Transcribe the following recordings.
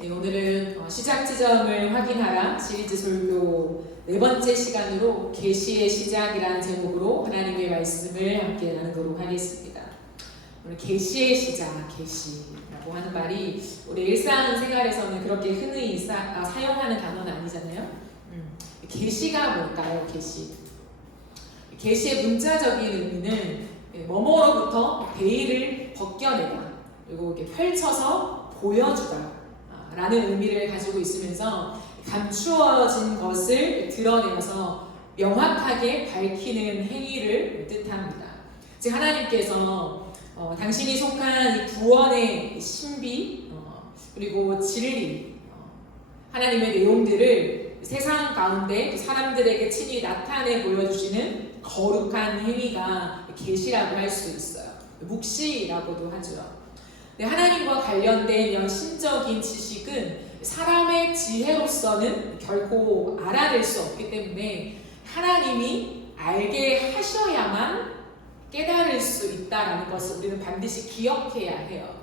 네, 오늘은 시작 지점을 확인하라 시리즈 설교 네 번째 시간으로 계시의 시작이라는 제목으로 하나님의 말씀을 함께 나누도록 하겠습니다. 오늘 계시의 시작, 계시라고 하는 말이 우리 일상생활에서는 그렇게 흔히 사용하는 단어는 아니잖아요. 계시가 뭘까요? 계시의 문자적인 의미는 뭐뭐로부터 베일을 벗겨내다, 그리고 이렇게 펼쳐서 보여주다 라는 의미를 가지고 있으면서 감추어진 것을 드러내면서 명확하게 밝히는 행위를 뜻합니다. 즉 하나님께서 당신이 속한 이 구원의 신비 그리고 진리 하나님의 내용들을 세상 가운데 사람들에게 친히 나타내 보여주시는 거룩한 행위가 계시라고 할 수 있어요. 묵시라고도 하죠. 하나님과 관련된 이런 신적인 지식은 사람의 지혜로서는 결코 알아낼 수 없기 때문에 하나님이 알게 하셔야만 깨달을 수 있다는 것을 우리는 반드시 기억해야 해요.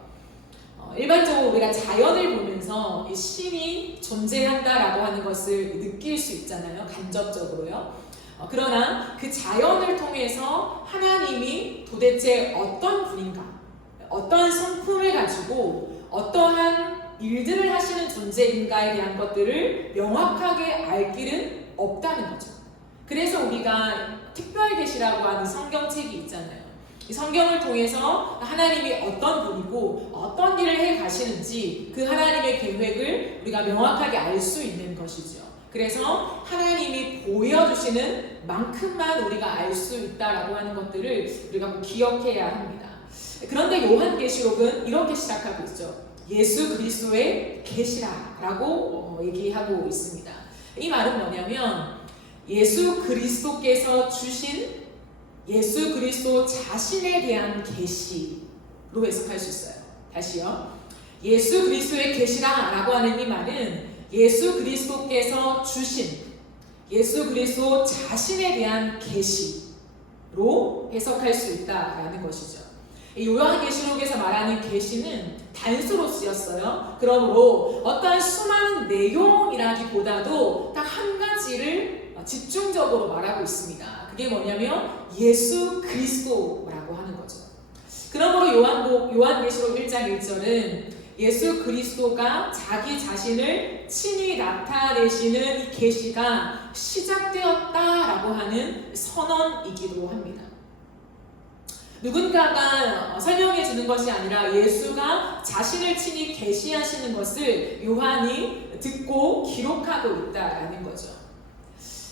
일반적으로 우리가 자연을 보면서 신이 존재한다라고 하는 것을 느낄 수 있잖아요. 간접적으로요. 그러나 그 자연을 통해서 하나님이 도대체 어떤 분인가, 어떤 성품을 가지고 어떠한 일들을 하시는 존재인가에 대한 것들을 명확하게 알 길은 없다는 거죠. 그래서 우리가 특별계시라고 하는 성경책이 있잖아요. 이 성경을 통해서 하나님이 어떤 분이고 어떤 일을 해 가시는지 그 하나님의 계획을 우리가 명확하게 알 수 있는 것이죠. 그래서 하나님이 보여주시는 만큼만 우리가 알 수 있다라고 하는 것들을 우리가 꼭 기억해야 합니다. 그런데 요한계시록은 이렇게 시작하고 있죠. 예수 그리스도의 계시라라고 얘기하고 있습니다. 이 말은 뭐냐면 예수 그리스도께서 주신 예수 그리스도 자신에 대한 계시로 해석할 수 있어요. 다시요. 예수 그리스도의 계시라라고 하는 이 말은 예수 그리스도께서 주신 예수 그리스도 자신에 대한 계시로 해석할 수 있다라는 것이죠. 요한계시록에서 말하는 계시는 단수로 쓰였어요. 그러므로 어떠한 수많은 내용이라기보다도 딱 한 가지를 집중적으로 말하고 있습니다. 그게 뭐냐면 예수 그리스도라고 하는 거죠. 그러므로 요한계시록 1장 1절은 예수 그리스도가 자기 자신을 친히 나타내시는 이 계시가 시작되었다라고 하는 선언이기도 합니다. 누군가가 설명해 주는 것이 아니라 예수가 자신을 친히 계시하시는 것을 요한이 듣고 기록하고 있다라는 거죠.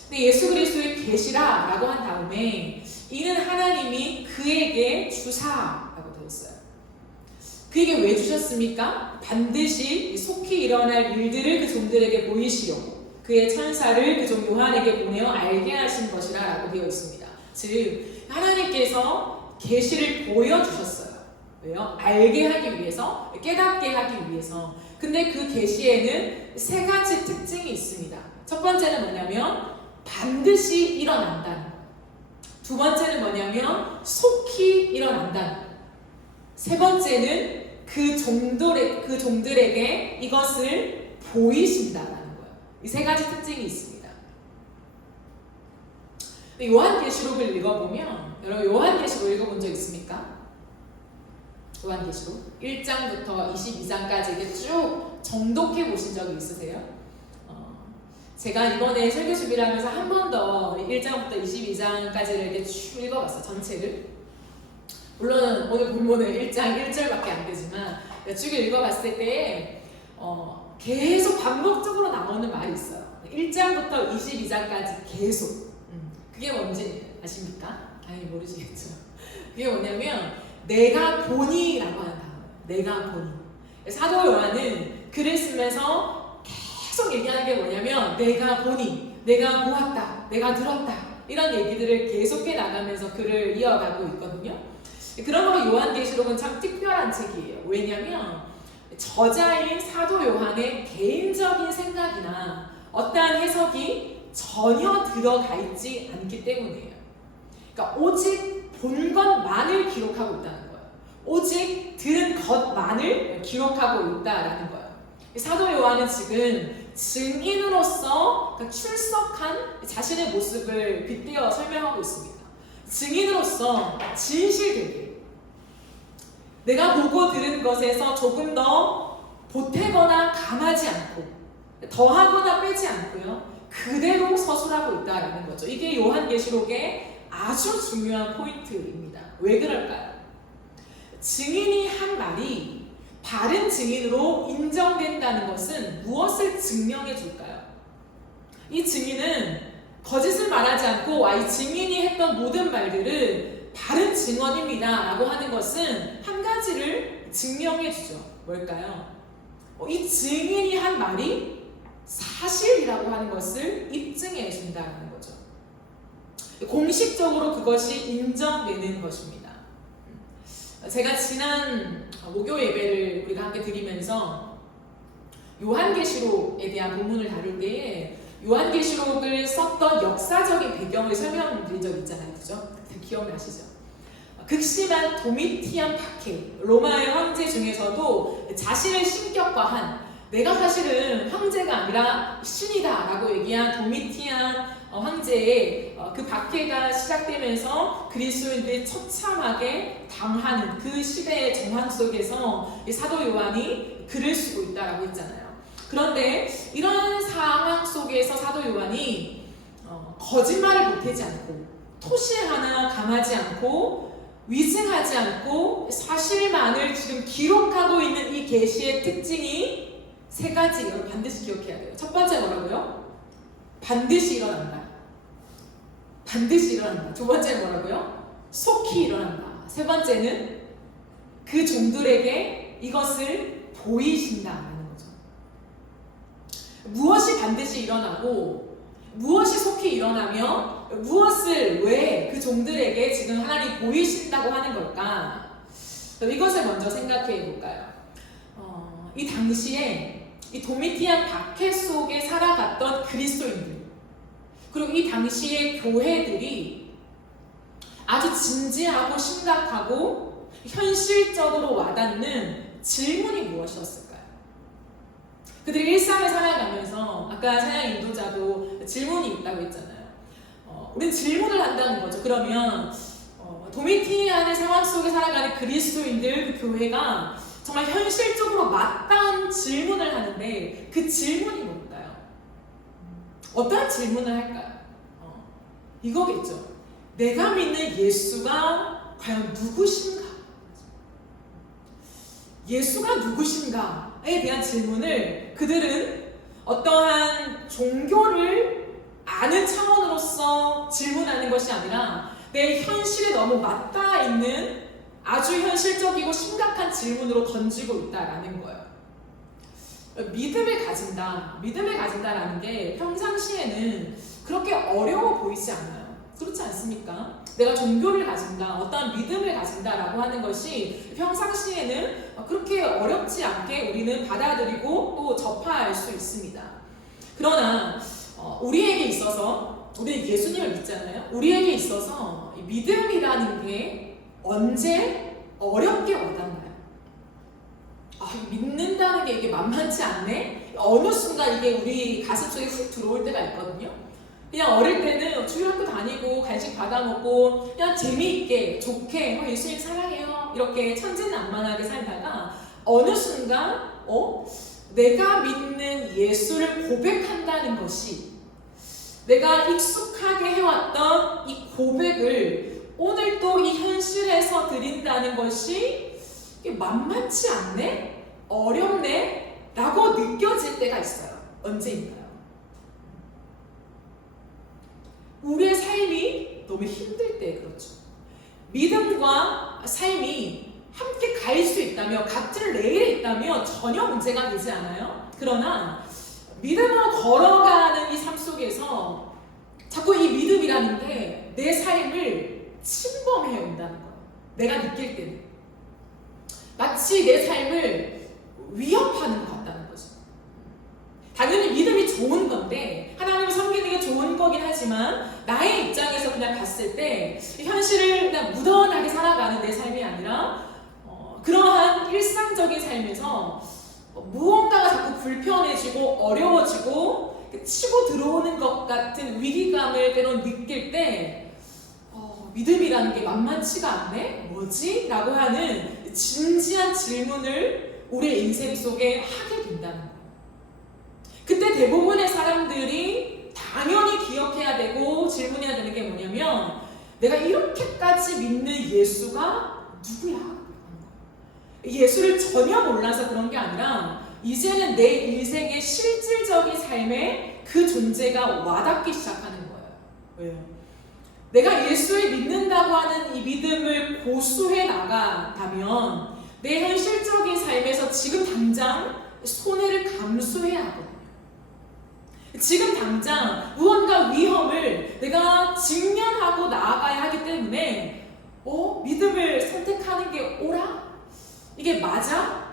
근데 예수 그리스도의 계시라라고 한 다음에 이는 하나님이 그에게 주사라고 되어 있어요. 그에게 왜 주셨습니까? 반드시 속히 일어날 일들을 그 종들에게 보이시려고 그의 천사를 그 종 요한에게 보내어 알게 하신 것이라고 되어 있습니다. 즉 하나님께서 계시를 보여주셨어요. 왜요? 알게 하기 위해서, 깨닫게 하기 위해서. 근데 그 계시에는 세 가지 특징이 있습니다. 첫 번째는 뭐냐면 반드시 일어난다는 것. 두 번째는 뭐냐면 속히 일어난다는 것. 세 번째는 그 종들에게 이것을 보이신다라는 거예요. 이 세 가지 특징이 있습니다. 요한계시록을 읽어보면 여러분 요한계시록 읽어본 적 있습니까? 요한계시록 1장부터 22장까지 이렇게 쭉 정독해 보신 적이 있으세요? 제가 이번에 설교 준비를 하면서 한 번 더 1장부터 22장까지를 이렇게 쭉 읽어봤어요. 전체를. 물론 오늘 본문은 1장 1절밖에 안 되지만 쭉 읽어봤을 때 계속 반복적으로 나오는 말이 있어요. 1장부터 22장까지 계속. 그게 뭔지 아십니까? 아니 모르시겠죠. 그게 뭐냐면 내가 보니라고 하는 단어예요. 내가 보니. 사도 요한은 글을 쓰면서 계속 얘기하는 게 뭐냐면 내가 보니, 내가 보았다, 내가 들었다 이런 얘기들을 계속해 나가면서 글을 이어가고 있거든요. 그러므로 요한계시록은 참 특별한 책이에요. 왜냐면 저자인 사도 요한의 개인적인 생각이나 어떠한 해석이 전혀 들어가 있지 않기 때문이에요. 그러니까 오직 본 것만을 기록하고 있다는 거예요. 오직 들은 것만을 기록하고 있다라는 거예요. 사도 요한은 지금 증인으로서 그러니까 출석한 자신의 모습을 빗대어 설명하고 있습니다. 증인으로서 진실되게 내가 보고 들은 것에서 조금 더 보태거나 감하지 않고 더하거나 빼지 않고요. 그대로 서술하고 있다라는 거죠. 이게 요한계시록의 아주 중요한 포인트입니다. 왜 그럴까요? 증인이 한 말이 바른 증인으로 인정된다는 것은 무엇을 증명해 줄까요? 이 증인은 거짓을 말하지 않고 이 증인이 했던 모든 말들은 바른 증언입니다 라고 하는 것은 한 가지를 증명해 주죠. 뭘까요? 이 증인이 한 말이 사실이라고 하는 것을 입증해 준다는 거죠. 공식적으로 그것이 인정되는 것입니다. 제가 지난 목요 예배를 우리가 함께 드리면서 요한계시록에 대한 본문을 다룰 때에 요한계시록을 썼던 역사적인 배경을 설명드린 적 있잖아요. 그죠? 기억나시죠? 극심한 도미티안 박해, 로마의 황제 중에서도 자신을 신격화한 내가 사실은 황제가 아니라 신이다 라고 얘기한 도미티안 황제의 그 박해가 시작되면서 그리스도인들이 처참하게 당하는 그 시대의 정황 속에서 사도 요한이 글을 쓰고 있다라고 했잖아요. 그런데 이런 상황 속에서 사도 요한이 거짓말을 보태지 않고 토시 하나 감하지 않고 위증하지 않고 사실만을 지금 기록하고 있는 이 계시의 특징이 세 가지 여러분 반드시 기억해야 돼요. 첫 번째 뭐라고요? 반드시 일어난다. 반드시 일어난다. 두 번째 뭐라고요? 속히 일어난다. 세 번째는 그 종들에게 이것을 보이신다라는 거죠. 무엇이 반드시 일어나고 무엇이 속히 일어나며 무엇을 왜 그 종들에게 지금 하나님 보이신다고 하는 걸까? 이것을 먼저 생각해 볼까요? 이 당시에 이 도미티안 박해 속에 살아갔던 그리스도인들 그리고 이 당시의 교회들이 아주 진지하고 심각하고 현실적으로 와닿는 질문이 무엇이었을까요? 그들이 일상을 살아가면서 아까 찬양 인도자도 질문이 있다고 했잖아요. 우리는 질문을 한다는 거죠. 그러면 도미티안의 상황 속에 살아가는 그리스도인들 그 교회가 정말 현실적으로 맞닿은 질문을 하는데 그 질문이 뭘까요? 어떠한 질문을 할까요? 이거겠죠. 내가 믿는 예수가 과연 누구신가? 예수가 누구신가에 대한 질문을 그들은 어떠한 종교를 아는 차원으로서 질문하는 것이 아니라 내 현실에 너무 맞닿아 있는 아주 현실적이고 심각한 질문으로 던지고 있다라는 거예요. 믿음을 가진다라는 게 평상시에는 그렇게 어려워 보이지 않아요. 그렇지 않습니까? 내가 종교를 가진다, 어떠한 믿음을 가진다라고 하는 것이 평상시에는 그렇게 어렵지 않게 우리는 받아들이고 또 접할 수 있습니다. 그러나 우리에게 있어서 우리는 예수님을 믿잖아요. 우리에게 있어서 믿음이라는 게 언제 어렵게 와닿나요? 믿는다는 게 이게 만만치 않네? 어느 순간 이게 우리 가슴속에 훅 들어올 때가 있거든요. 그냥 어릴 때는 주일학교 다니고 간식 받아먹고 그냥 재미있게 좋게 예수님 사랑해요 이렇게 천진난만하게 살다가 어느 순간 내가 믿는 예수를 고백한다는 것이 내가 익숙하게 해왔던 이 고백을 오늘 또 이 현실에서 드린다는 것이 만만치 않네? 어렵네? 라고 느껴질 때가 있어요. 언제인가요? 우리의 삶이 너무 힘들 때 그렇죠. 믿음과 삶이 함께 갈 수 있다면 같은 레일에 있다면 전혀 문제가 되지 않아요. 그러나 믿음으로 걸어가는 이 삶 속에서 자꾸 이 믿음이라는 게 내 삶을 침범해 온다는 거예요. 내가 느낄 때는 마치 내 삶을 위협하는 것 같다는 거죠. 당연히 믿음이 좋은 건데 하나님을 섬기는 게 좋은 거긴 하지만 나의 입장에서 그냥 봤을 때 현실을 그냥 무던하게 살아가는 내 삶이 아니라 그러한 일상적인 삶에서 무언가가 자꾸 불편해지고 어려워지고 치고 들어오는 것 같은 위기감을 때론 느낄 때 믿음이라는 게 만만치가 않네? 뭐지? 라고 하는 진지한 질문을 우리의 인생 속에 하게 된다는 거예요. 그때 대부분의 사람들이 당연히 기억해야 되고 질문해야 되는 게 뭐냐면 내가 이렇게까지 믿는 예수가 누구야? 예수를 전혀 몰라서 그런 게 아니라 이제는 내 인생의 실질적인 삶에 그 존재가 와닿기 시작하는 거예요. 왜요? 내가 예수를 믿는다고 하는 이 믿음을 고수해 나간다면 내 현실적인 삶에서 지금 당장 손해를 감수해야 하거든요. 지금 당장 무언가 위험을 내가 직면하고 나아가야 하기 때문에 믿음을 선택하는 게 옳아? 이게 맞아?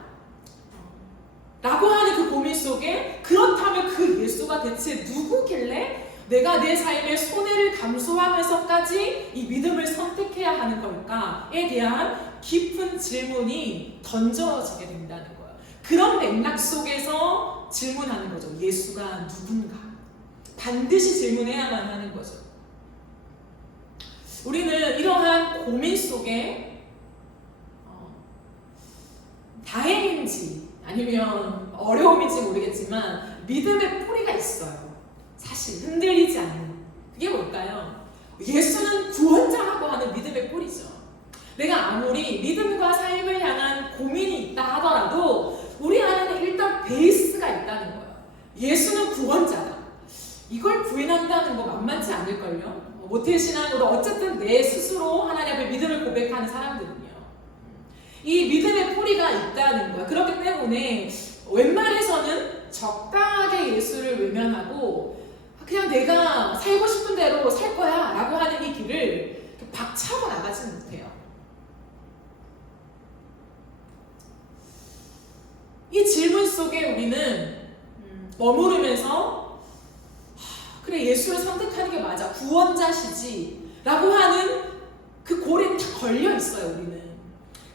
라고 하는 그 고민 속에 그렇다면 그 예수가 대체 누구길래 내가 내 삶의 손해를 감수하면서까지 이 믿음을 선택해야 하는 걸까에 대한 깊은 질문이 던져지게 된다는 거예요. 그런 맥락 속에서 질문하는 거죠. 예수가 누군가? 반드시 질문해야만 하는 거죠. 우리는 이러한 고민 속에 다행인지 아니면 어려움인지 모르겠지만 믿음의 뿌리가 있어요. 사실 흔들리지 않는. 그게 뭘까요? 예수는 구원자라고 하는 믿음의 뿌리죠. 내가 아무리 믿음과 삶을 향한 고민이 있다 하더라도 우리 안에는 일단 베이스가 있다는 거예요. 예수는 구원자다. 이걸 부인한다는 거 만만치 않을걸요? 모태신앙으로 어쨌든 내 스스로 하나님 앞에 믿음을 고백하는 사람들은요. 이 믿음의 뿌리가 있다는 거야. 그렇기 때문에 웬만해서는 적당하게 예수를 외면하고 그냥 내가 살고 싶은 대로 살 거야 라고 하는 이 길을 박차고 나가지 못해요. 이 질문 속에 우리는 머무르면서 그래 예수를 선택하는 게 맞아 구원자시지 라고 하는 그 골에 딱 걸려 있어요. 우리는.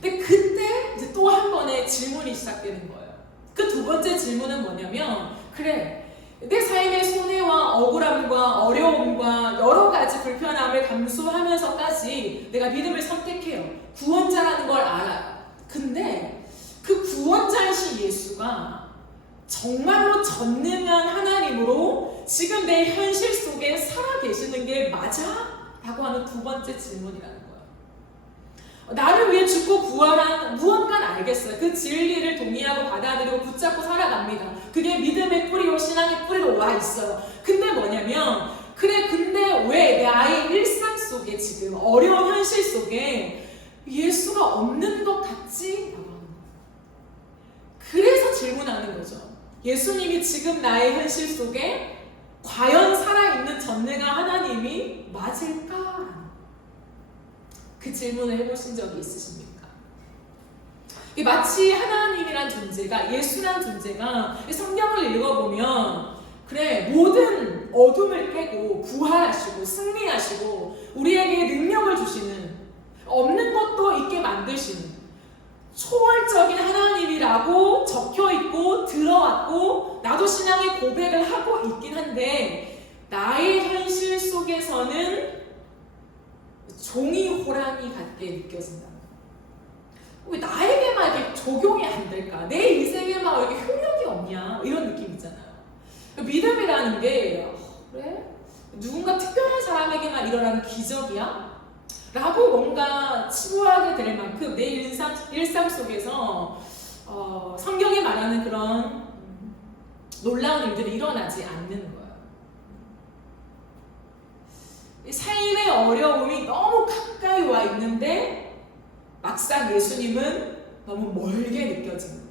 근데 그때 이제 또 한 번의 질문이 시작되는 거예요. 그 두 번째 질문은 뭐냐면 그래 내 삶의 손해와 억울함과 어려움과 여러 가지 불편함을 감수하면서까지 내가 믿음을 선택해요. 구원자라는 걸 알아요. 근데 그 구원자이신 예수가 정말로 전능한 하나님으로 지금 내 현실 속에 살아계시는 게 맞아? 라고 하는 두 번째 질문이라는 거예요. 나를 위해 죽고 부활한 무언가는 알겠어요. 그 진리를 동의하고 받아들이고 붙잡고 살아갑니다. 그게 믿음의 뿌리고 신앙의 뿌리로 와 있어요. 근데 뭐냐면 근데 왜 나의 일상 속에 지금 어려운 현실 속에 예수가 없는 것 같지? 라고 하는 거예요. 그래서 질문하는 거죠. 예수님이 지금 나의 현실 속에 과연 살아있는 전능한 하나님이 맞을까? 그 질문을 해보신 적이 있으십니까? 마치 하나님이란 존재가 예수란 존재가 성경을 읽어보면 그래 모든 어둠을 깨고 부활하시고 승리하시고 우리에게 능력을 주시는 없는 것도 있게 만드시는 초월적인 하나님이라고 적혀있고 들어왔고 나도 신앙의 고백을 하고 있긴 한데 나의 현실 속에서는 종이 호랑이 같게 느껴진다. 왜 나에게만 이렇게 적용이 안 될까? 내 인생에만 왜 이렇게 효력이 없냐? 이런 느낌 있잖아요. 믿음이라는 게 그래? 누군가 특별한 사람에게만 일어나는 기적이야? 라고 뭔가 치부하게 될 만큼 내 일상 속에서 성경이 말하는 그런 놀라운 일들이 일어나지 않는 거예요. 삶의 어려움이 너무 가까이 와 있는데 막상 예수님은 너무 멀게 느껴지는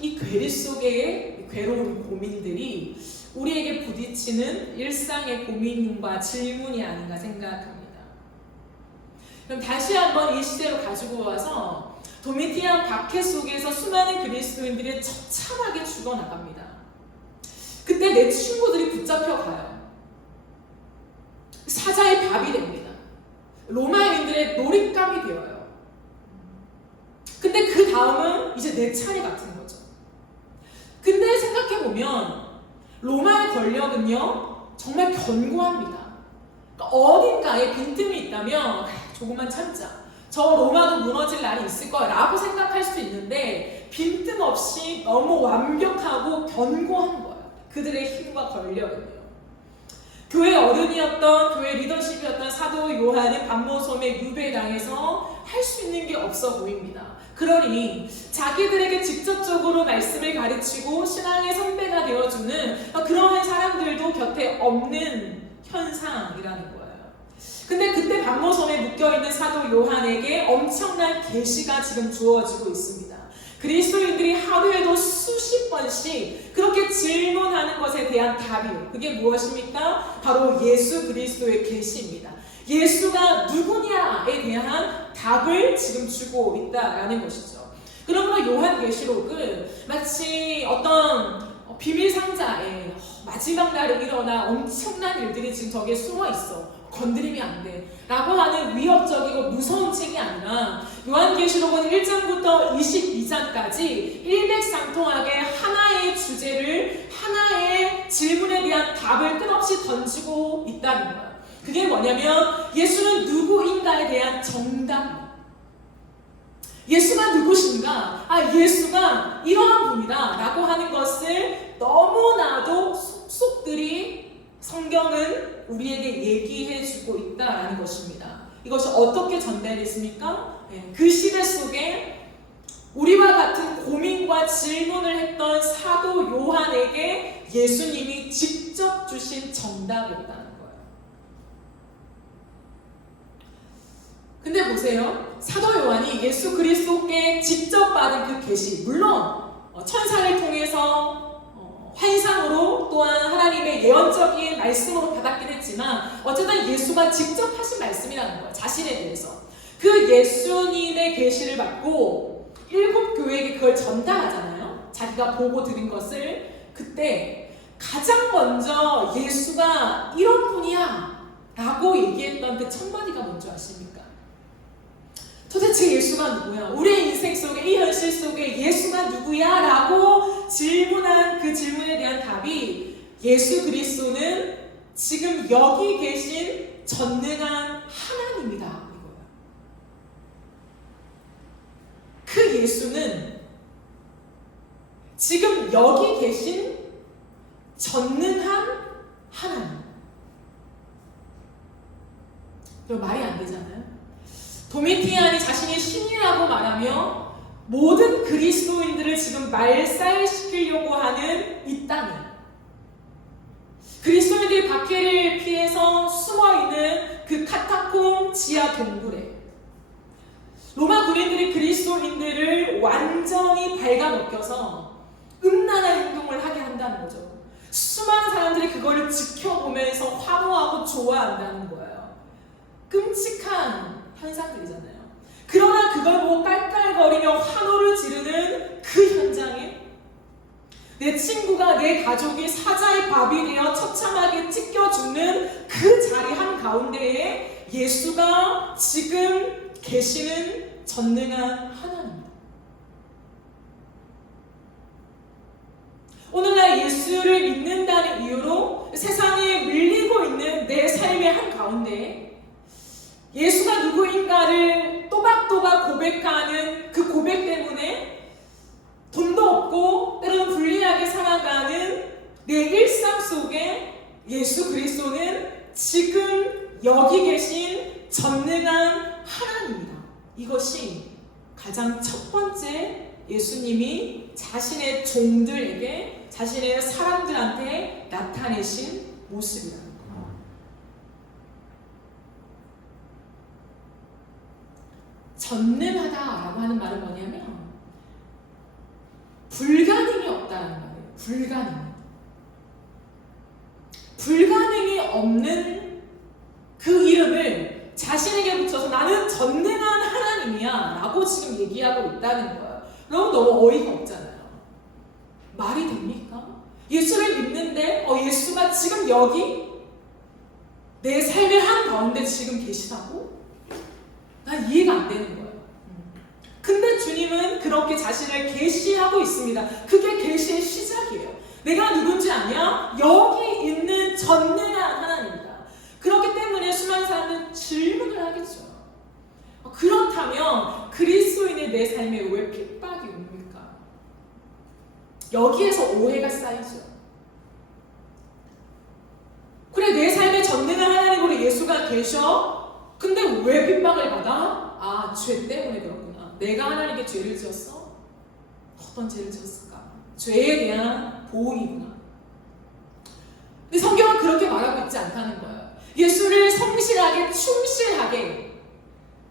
이 괴리 속의 괴로운 고민들이 우리에게 부딪히는 일상의 고민과 질문이 아닌가 생각합니다. 그럼 다시 한번 이 시대로 가지고 와서 도미티안 박해 속에서 수많은 그리스도인들이 처참하게 죽어나갑니다. 그때 내 친구들이 붙잡혀가요. 사자의 밥이 됩니다. 로마인들의 놀잇감이 되어요. 근데 그 다음은 이제 내 차례 같은 거죠. 근데 생각해보면 로마의 권력은요 정말 견고합니다. 그러니까 어딘가에 빈틈이 있다면 조금만 참자, 저 로마도 무너질 날이 있을 거야 라고 생각할 수도 있는데 빈틈없이 너무 완벽하고 견고한 거예요. 그들의 힘과 권력은요. 교회 어른이었던, 교회 리더십이었던 사도 요한은 반모섬에 유배당해서 할 수 있는 게 없어 보입니다. 그러니 자기들에게 직접적으로 말씀을 가르치고 신앙의 선배가 되어주는 그러한 사람들도 곁에 없는 현상이라는 거예요. 근데 그때 반모섬에 묶여있는 사도 요한에게 엄청난 계시가 지금 주어지고 있습니다. 그리스도인들이 하루에도 수십 번씩 그렇게 질문하는 것에 대한 답이요. 그게 무엇입니까? 바로 예수 그리스도의 계시입니다. 예수가 누구냐에 대한 답을 지금 주고 있다라는 것이죠. 그러므로 요한계시록은 마치 어떤 비밀 상자에 마지막 날에 일어나 엄청난 일들이 지금 저기에 숨어 있어, 건드리면 안 돼 라고 하는 위협적이고 무서운 책이 아니라 요한계시록은 1장부터 22장까지 일맥상통하게 하나의 주제를, 하나의 질문에 대한 답을 끝없이 던지고 있다는 거예요. 그게 뭐냐면 예수는 누구인가에 대한 정답. 예수가 누구신가? 예수가 이러한 분이다 라고 하는 것을 너무나도 속속들이 성경은 우리에게 얘기해주고 있다라는 것입니다. 이것이 어떻게 전달됐습니까? 그 시대 속에 우리와 같은 고민과 질문을 했던 사도 요한에게 예수님이 직접 주신 정답이었다는 거예요. 근데 보세요. 사도 요한이 예수 그리스도께 직접 받은 그 계시, 물론 천사를 통해서 환상으로 또한 하나님의 예언적인 말씀으로 받았긴 했지만 어쨌든 예수가 직접 하신 말씀이라는 거예요. 자신에 대해서. 그 예수님의 계시를 받고 7 교회에게 그걸 전달하잖아요. 자기가 보고 들은 것을. 그때 가장 먼저 예수가 이런 분이야 라고 얘기했던 그 첫 마디가 뭔지 아십니까? 도대체 예수가 누구야? 우리의 인생 속에, 이 현실 속에 예수가 누구야? 라고 질문한 그 질문에 대한 답이 예수 그리스도는 지금 여기 계신 전능한 하나님이다 이거예요. 그 예수는 지금 여기 계신 전능한 하나님. 그럼 말이 안 되잖아요. 도미티안이 자신이 신이라고 말하며 모든 그리스도인들을 지금 말살시키려고 하는 이 땅에 그리스도인들이 박해를 피해서 숨어있는 그 카타콤 지하 동굴에 로마 군인들이 그리스도인들을 완전히 발가벗겨서 음란한 행동을 하게 한다는 거죠. 수많은 사람들이 그걸 지켜보면서 환호하고 좋아한다는 거예요. 끔찍한 현상들이잖아요. 그러나 그걸 보고 깔깔거리며 환호를 지르는 그 현장에 내 친구가, 내 가족이 사자의 밥이 되어 처참하게 찢겨 죽는 그 자리 한가운데에 예수가 지금 계시는 전능한 하나님입니다. 오늘날 예수를 믿는다는 이유로 세상에 밀리고 있는 내 삶의 한가운데 예수가 누구인가를 또박또박 고백하는 그 고백 때문에 돈도 없고 때로는 불리하게 살아가는 내 일상 속에 예수 그리스도는 지금 여기 계신 전능한 하나님이다. 이것이 가장 첫 번째 예수님이 자신의 종들에게, 자신의 사람들한테 나타내신 모습이다. 전능하다라고 하는 말은 뭐냐면 불가능이 없다는 말이에요. 불가능이 없는 그 이름을 자신에게 붙여서 나는 전능한 하나님이야 라고 지금 얘기하고 있다는 거예요. 여러분 너무 어이가 없잖아요. 말이 됩니까? 예수를 믿는데 예수가 지금 여기 내 삶의 한가운데 지금 계시다고? 난 이해가 안 되는 거예요. 근데 주님은 그렇게 자신을 계시하고 있습니다. 그게 계시의 시작이에요. 내가 누군지 아냐? 여기 있는 전능한 하나님이다. 그렇기 때문에 수많은 사람들은 질문을 하겠죠. 그렇다면 그리스도인의 내 삶에 왜 핍박이 옵니까? 여기에서 오해가 쌓이죠. 그래, 내 삶에 전능한 하나님으로 예수가 계셔? 근데 왜 핍박을 받아? 아, 죄 때문에 그렇구나. 내가 하나님께 죄를 지었어? 어떤 죄를 지었을까? 죄에 대한 보응이구나. 근데 성경은 그렇게 말하고 있지 않다는 거예요. 예수를 성실하게, 충실하게,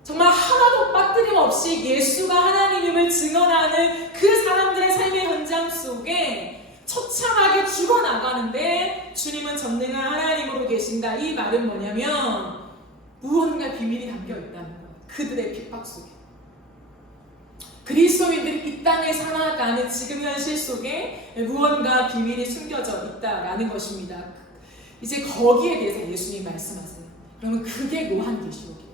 정말 하나도 빠뜨림 없이 예수가 하나님임을 증언하는 그 사람들의 삶의 현장 속에 처참하게 죽어나가는데 주님은 전능한 하나님으로 계신다. 이 말은 뭐냐면 무언가 비밀이 담겨 있다는 거예요. 그들의 핍박 속에. 그리스도인들이 이 땅에 살아가는 지금 현실 속에 무언가 비밀이 숨겨져 있다라는 것입니다. 이제 거기에 대해서 예수님이 말씀하세요. 그러면 그게 요한계시록이에요.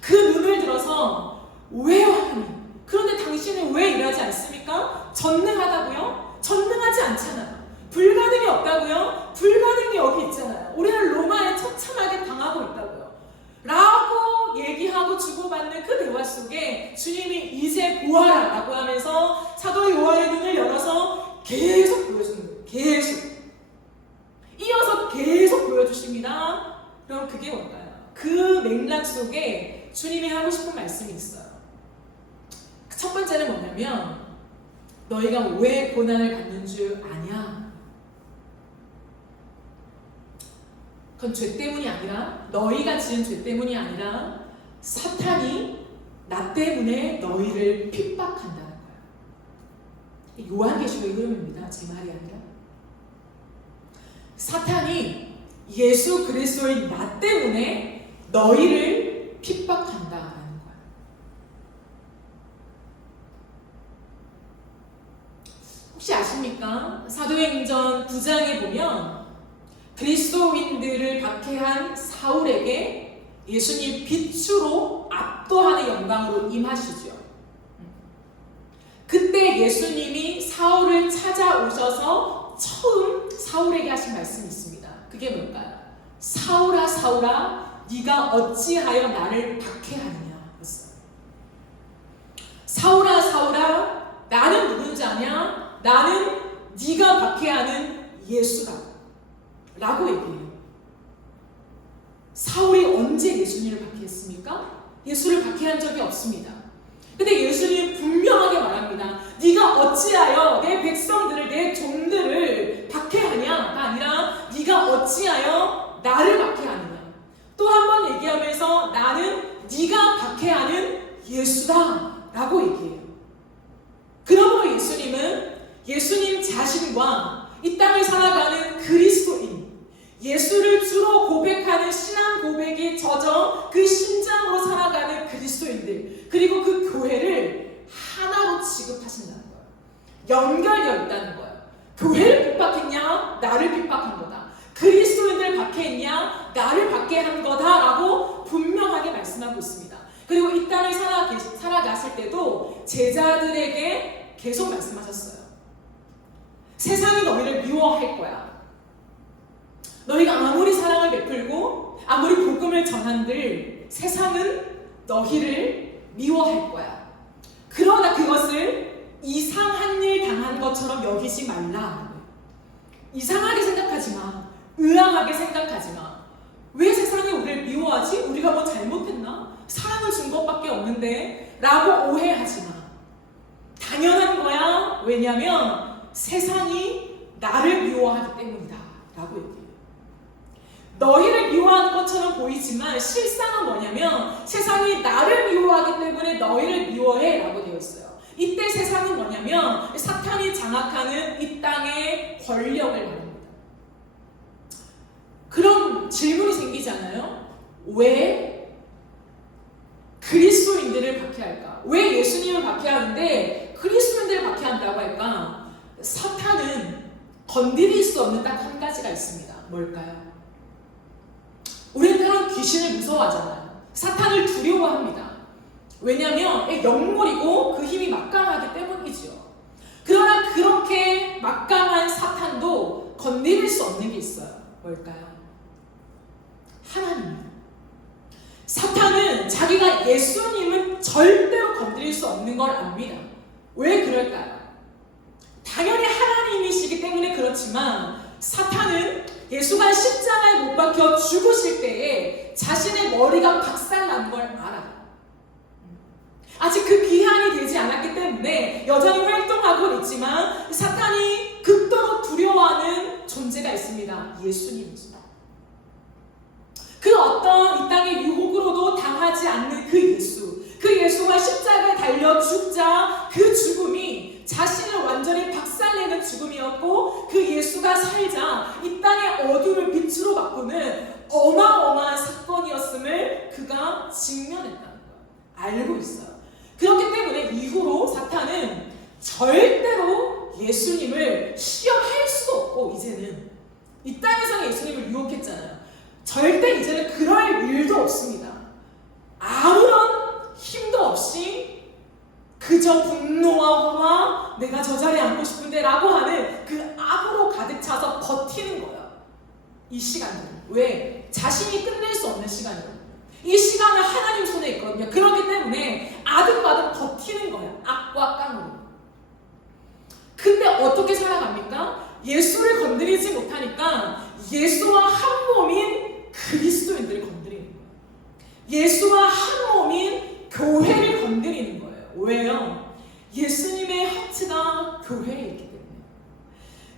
그 눈을 들어서 왜요 하나님? 그런데 당신은 왜 일하지 않습니까? 전능하다고요? 전능하지 않잖아요. 불가능이 없다고요? 불가능이 여기 있잖아요. 우리는 로마에 처참하게 당하고 있다고요. 라고 얘기하고 주고받는 그 대화 속에 주님이 이제 보아라 라고 하면서 사도 요한의 눈을 열어서 계속 보여주는 거예요. 계속. 이어서 계속 보여주십니다. 그럼 그게 뭘까요? 그 맥락 속에 주님이 하고 싶은 말씀이 있어요. 첫 번째는 뭐냐면 너희가 왜 고난을 받는 줄 아냐? 그건 죄 때문이 아니라 너희가 지은 죄 때문이 아니라 사탄이 나 때문에 너희를 핍박한다는 거예요. 요한계시록의 흐름입니다. 제 말이 아니라. 사탄이 예수 그리스도인 나 때문에 너희를 핍박한다라는 거예요. 혹시 아십니까? 사도행전 9장에 보면 그리스도인들을 박해한 사울에게 예수님 빛으로 압도하는 영광으로 임하시죠. 그때 예수님이 사울을 찾아오셔서 처음 사울에게 하신 말씀이 있습니다. 그게 뭘까요? 사울아 사울아 네가 어찌하여 나를 박해하느냐 였어요. 사울아 사울아 나는 누군지 아냐? 나는 네가 박해하는 예수다 라고 얘기해요. 사울이 언제 예수님을 박해했습니까? 예수를 박해한 적이 없습니다. 근데 예수님이 분명하게 말합니다. 네가 어찌하여 내 백성들을, 내 종들을 박해하냐가 아니라 네가 어찌하여 나를 박해하느냐. 또 한 번 얘기하면서 나는 네가 박해하는 예수다 라고 얘기해요. 그러므로 예수님은 예수님 자신과 이 땅을 살아가는 그리스도인, 예수를 주로 고백하는 신앙 고백에 젖어 그 심장으로 살아가는 그리스도인들, 그리고 그 교회를 하나로 취급하신다는 거예요. 연결되어 있다는 거예요. 교회를 핍박했냐? 나를 핍박한 거다. 그리스도인들을 박해했냐? 나를 박해한 거다라고 분명하게 말씀하고 있습니다. 그리고 이 땅을 살아갔을 때도 제자들에게 계속 말씀하셨어요. 세상이 너희를 미워할 거야. 너희가 아무리 사랑을 베풀고 아무리 복음을 전한들 세상은 너희를 미워할 거야. 그러나 그것을 이상한 일 당한 것처럼 여기지 말라. 이상하게 생각하지 마. 의아하게 생각하지 마. 왜 세상이 우리를 미워하지? 우리가 뭐 잘못했나? 사랑을 준 것밖에 없는데 라고 오해하지 마. 당연한 거야. 왜냐면 세상이 나를 미워하기 때문이다 라고 얘기해요. 너희를 미워하는 것처럼 보이지만 실상은 뭐냐면 세상이 나를 미워하기 때문에 너희를 미워해 라고 되어 있어요. 이때 세상은 뭐냐면 사탄이 장악하는 이 땅의 권력을 말합니다. 그럼 질문이 생기잖아요. 왜 그리스도인들을 박해할까? 왜 예수님을 박해하는데 그리스도인들을 박해한다고 할까? 사탄은 건드릴 수 없는 딱 한 가지가 있습니다. 뭘까요? 우리는 귀신을 무서워하잖아요. 사탄을 두려워합니다. 왜냐하면 영물이고 그 힘이 막강하기 때문이지요. 그러나 그렇게 막강한 사탄도 건드릴 수 없는 게 있어요. 뭘까요? 하나님입니다. 사탄은 자기가 예수님은 절대로 건드릴 수 없는 걸 압니다. 왜 그럴까요? 당연히 하나님이시기 때문에 그렇지만 사탄은 예수가 십자가에 못 박혀 죽으실 때에 자신의 머리가 박살난 걸 알아요. 아직 그 기한이 되지 않았기 때문에 여전히 활동하고 있지만 사탄이 극도로 두려워하는 존재가 있습니다. 예수님이죠. 그 어떤 이 땅의 유혹으로도 당하지 않는 그 예수, 그 예수가 십자가에 달려 죽자 그 죽음이 자신을 완전히 박살내는 죽음이었고, 그 예수가 살자 이 땅의 어둠을 빛으로 바꾸는 어마어마한 사건이었음을 그가 직면했다는 거예요. 알고 있어요. 그렇기 때문에 이후로 사탄은 절대로 예수님을 시험할 수도 없고, 이제는 이 땅에서 예수님을 유혹했잖아요. 절대 이제는 그럴 일도 없습니다. 아무런 힘도 없이 그저 분노와 화와 내가 저 자리에 앉고 싶은데 라고 하는 그 악으로 가득 차서 버티는 거예요. 이 시간들은. 왜? 자신이 끝낼 수 없는 시간이거든요. 이 시간은 하나님 손에 있거든요. 그렇기 때문에 아등바등 버티는 거예요. 악과 깡으로. 근데 어떻게 살아갑니까? 예수를 건드리지 못하니까 예수와 한 몸인 그리스도인들을 건드리는 거예요. 예수와 한 몸인 교회를 건드리는 거예요. 왜요? 예수님의 하트가 교회에 있기 때문에.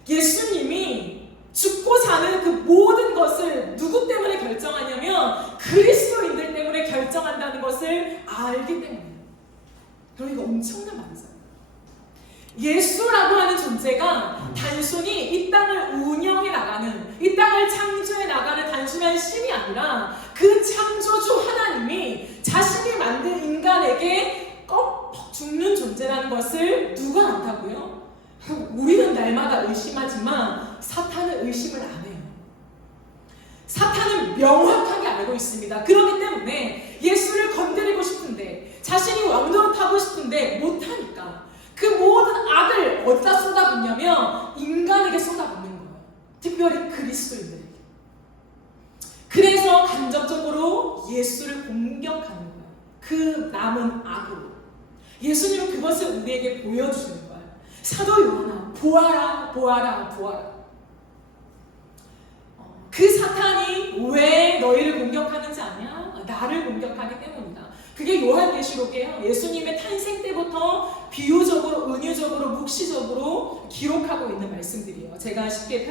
예수님이 죽고 사는 그 모든 것을 누구 때문에 결정하냐면 그리스도인들 때문에 결정한다는 것을 알기 때문에. 그러니까 엄청난 말이잖아요. 예수라고 하는 존재가 단순히 이 땅을 운영해 나가는, 이 땅을 창조해 나가는 단순한 신이 아니라 그 창조주 하나님이 자신이 만든 인간에게 꼭 죽는 존재라는 것을 누가 안다고요? 우리는 날마다 의심하지만 사탄은 의심을 안 해요. 사탄은 명확하게 알고 있습니다. 그렇기 때문에 예수를 건드리고 싶은데, 자신이 왕노릇하고 싶은데 못하니까 그 모든 악을 어디다 쏟아붓냐면 인간에게 쏟아붓는 거예요. 특별히 그리스도인들에게. 그래서 간접적으로 예수를 공격하는 거예요. 그 남은 악으로. 예수님은 그것을 우리에게 보여주시는 거예요. 사도 요한아, 보아라, 보아라, 보아라. 그 사탄이 왜 너희를 공격하는지 아냐? 나를 공격하기 때문이다. 그게 요한계시록이에요. 예수님의 탄생 때부터 비유적으로, 은유적으로, 묵시적으로 기록하고 있는 말씀들이에요. 제가 쉽게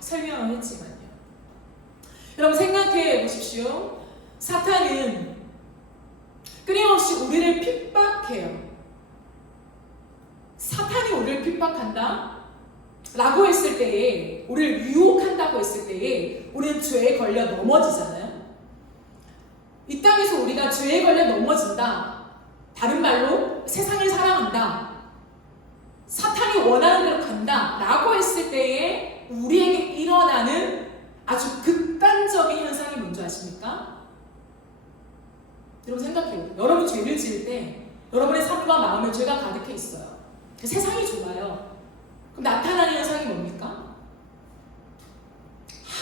설명을 했지만요. 여러분 생각해 보십시오. 사탄은 끊임없이 우리를 핍박해요. 사탄이 우리를 핍박한다 라고 했을 때에, 우리를 유혹한다고 했을 때에 우리는 죄에 걸려 넘어지잖아요. 이 땅에서 우리가 죄에 걸려 넘어진다, 다른 말로 세상을 사랑한다, 사탄이 원하는 대로 간다 라고 했을 때에 우리에게 일어나는 아주 극단적인 현상이 뭔지 아십니까? 여러분 생각해요. 여러분 죄를 지을 때 여러분의 삶과 마음에 죄가 가득해 있어요. 세상이 좋아요. 그럼 나타나는 현상이 뭡니까?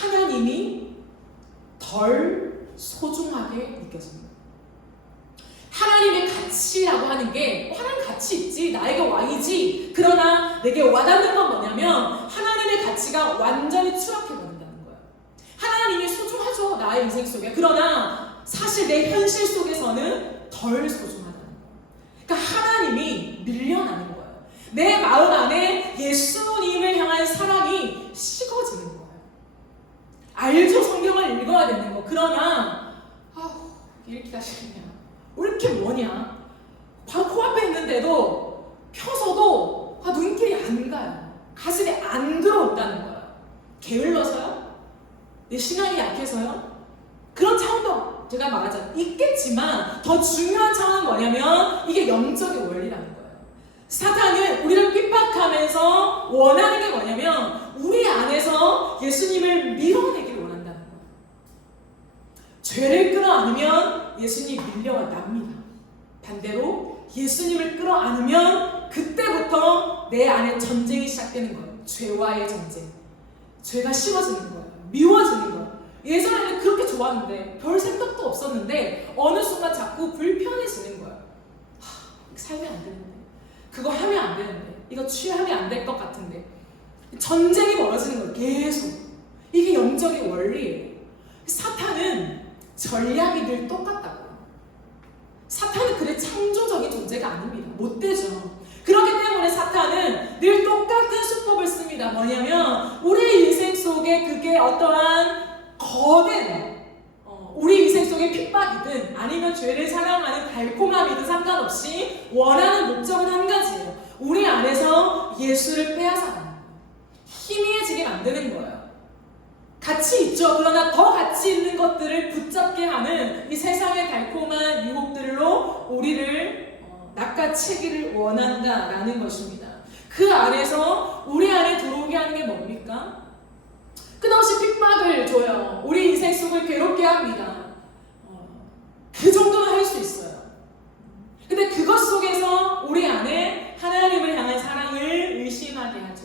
하나님이 덜 소중하게 느껴집니다. 하나님의 가치라고 하는 게, 하나님 가치 있지, 나에게 왕이지, 그러나 내게 와닿는 건 뭐냐면 하나님의 가치가 완전히 추락해버린다는 거예요. 하나님이 소중하죠, 나의 인생 속에. 그러나 사실 내 현실 속에서는 덜 소중하다는 거예요. 그러니까 하나님이 밀려나는 거예요. 내 마음 안에 예수님을 향한 사랑이 식어지는 거예요. 알죠? 성경을 읽어야 되는 거. 그러나 읽기가 싫냐, 왜 이렇게 뭐냐, 바로 코앞에 있는데도 펴서도 눈길이 안 가요. 가슴에 안 들어온다는 거예요. 게을러서요? 내 신앙이 약해서요? 그런 차원도 제가 말하자면 있겠지만 더 중요한 차원은 뭐냐면 이게 영적인 원리라는 거예요. 사탄은 우리를 핍박하면서 원하는 게 뭐냐면 우리 안에서 예수님을 밀어내기를 원한다는 거예요. 죄를 끌어안으면 예수님이 밀려납니다. 반대로 예수님을 끌어안으면 그때부터 내 안에 전쟁이 시작되는 거예요. 죄와의 전쟁. 죄가 싫어지는 거예요. 미워지는 거예요. 예전에는 그렇게 좋았는데 별 생각도 없었는데 어느 순간 자꾸 불편해지는 거예요. 살면 안 되는데, 그거 하면 안 되는데, 이거 취하면 안 될 것 같은데, 전쟁이 벌어지는 거예요. 계속. 이게 영적인 원리예요. 사탄은 전략이 늘 똑같다고요. 사탄은 그래 창조적인 존재가 아닙니다. 못 되죠. 그렇기 때문에 사탄은 늘 똑같은 수법을 씁니다. 뭐냐면 우리 인생 속에 그게 어떠한 거대한 우리 인생 속의 핍박이든 아니면 죄를 사랑하는 달콤함이든 상관없이 원하는 목적은 한 가지예요. 우리 안에서 예수를 빼앗아가는 거예요. 희미해지게 만드는 거예요. 같이 있죠. 그러나 더 같이 있는 것들을 붙잡게 하는 이 세상의 달콤한 유혹들로 우리를 낚아채기를 원한다라는 것입니다. 그 안에서 우리 안에 들어오게 하는 게 뭡니까? 끝없이 핍박을 줘요. 우리 인생 속을 괴롭게 합니다. 그 정도는 할 수 있어요. 근데 그것 속에서 우리 안에 하나님을 향한 사랑을 의심하게 하죠.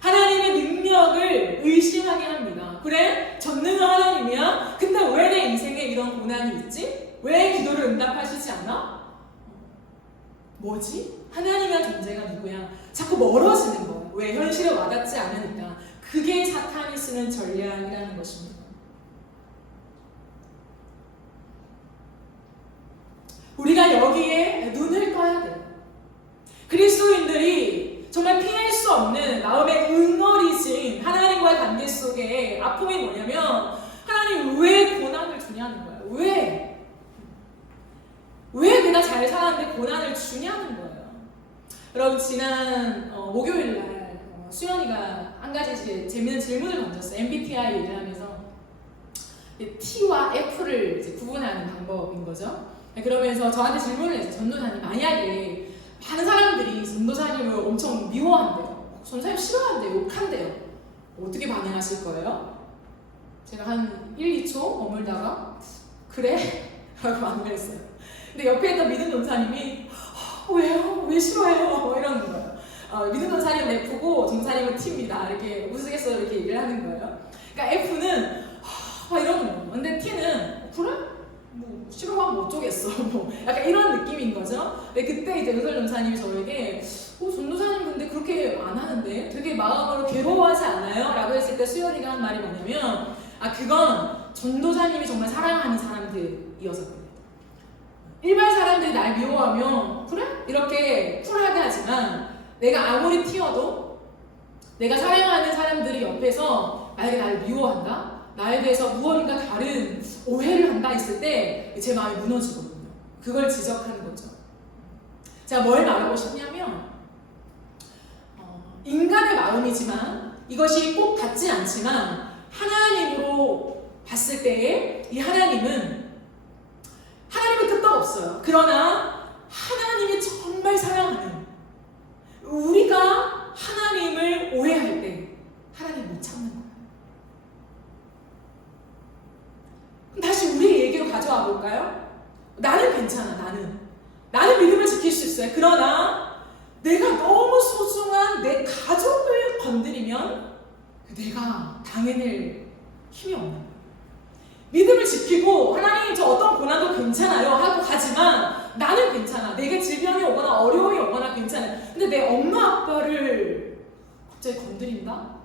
하나님의 능력을 의심하게 합니다. 그래? 전능한 하나님이야? 근데 왜 내 인생에 이런 고난이 있지? 왜 기도를 응답하시지 않아? 뭐지? 하나님의 존재가 누구야? 자꾸 멀어지는 거예요. 왜? 현실에 와닿지 않으니까. 그게 사탄이 쓰는 전략이라는 것입니다. 우리가 여기에 눈을 떠야 돼요. 그리스도인들이 정말 피할 수 없는 마음의 응어리진 하나님과의 관계 속에 아픔이 뭐냐면 하나님 왜 고난을 주냐는 거예요. 왜? 왜 내가 잘 살았는데 고난을 주냐는 거예요. 여러분 지난 목요일날 수연이가 한 가지 이제 재밌는 질문을 던졌어요. MBTI 얘기를 하면서 T와 F를 이제 구분하는 방법인 거죠. 그러면서 저한테 질문을 했어요. 전도사님, 만약에 많은 사람들이 전도사님을 엄청 미워한대요. 전도사님 싫어한대요. 욕한대요. 어떻게 반응하실 거예요? 제가 한 1, 2초 머물다가 그래? 라고 반응을 했어요. 근데 옆에 있던 믿은 전사님이 왜요? 왜 싫어해요? 이러는 거예요. 믿은 전사님은 F고 전사님은 T입니다. 이렇게 우스갯소리 이렇게 얘기를 하는 거예요. 그러니까 F는 이러는 거예요. 근데 T는 그래? 뭐 싫어하면 어쩌겠어. 뭐 약간 이런 느낌인 거죠. 근데 그때 이제 은솔 전사님이 저에게 전도사님 근데 그렇게 안 하는데 되게 마음으로 괴로워하지 않아요? 라고 했을 때 수연이가 한 말이 뭐냐면 그건 전도사님이 정말 사랑하는 사람들이어서 그래요. 일반 사람들이 날 미워하면 그래? 이렇게 쿨하게 하지만 내가 아무리 튀어도 내가 사랑하는 사람들이 옆에서 만약에 나를 미워한다? 나에 대해서 무언가 다른 오해를 한다 했을 때 제 마음이 무너지거든요. 그걸 지적하는 거죠. 제가 뭘 말하고 싶냐면 인간의 마음이지만 이것이 꼭 같진 않지만 하나님으로 봤을 때에 이 하나님은 뜻도 없어요. 그러나 하나님이 정말 사랑하는 우리가 하나님을 오해할 때 하나님 못 참는 거예요. 그럼 다시 우리 얘기로 가져와 볼까요? 나는 괜찮아. 나는 믿음을 지킬 수 있어요. 그러나 내가 너무 소중한 내 가족을 건드리면 내가 당해낼 힘이 없는 거예요. 믿음을 지키고 하나님 저 어떤 고난도 괜찮아요 하고 가지만 나는 괜찮아. 내게 질병이 오거나 어려움이 오거나 괜찮아요. 근데 내 엄마 아빠를 갑자기 건드린다?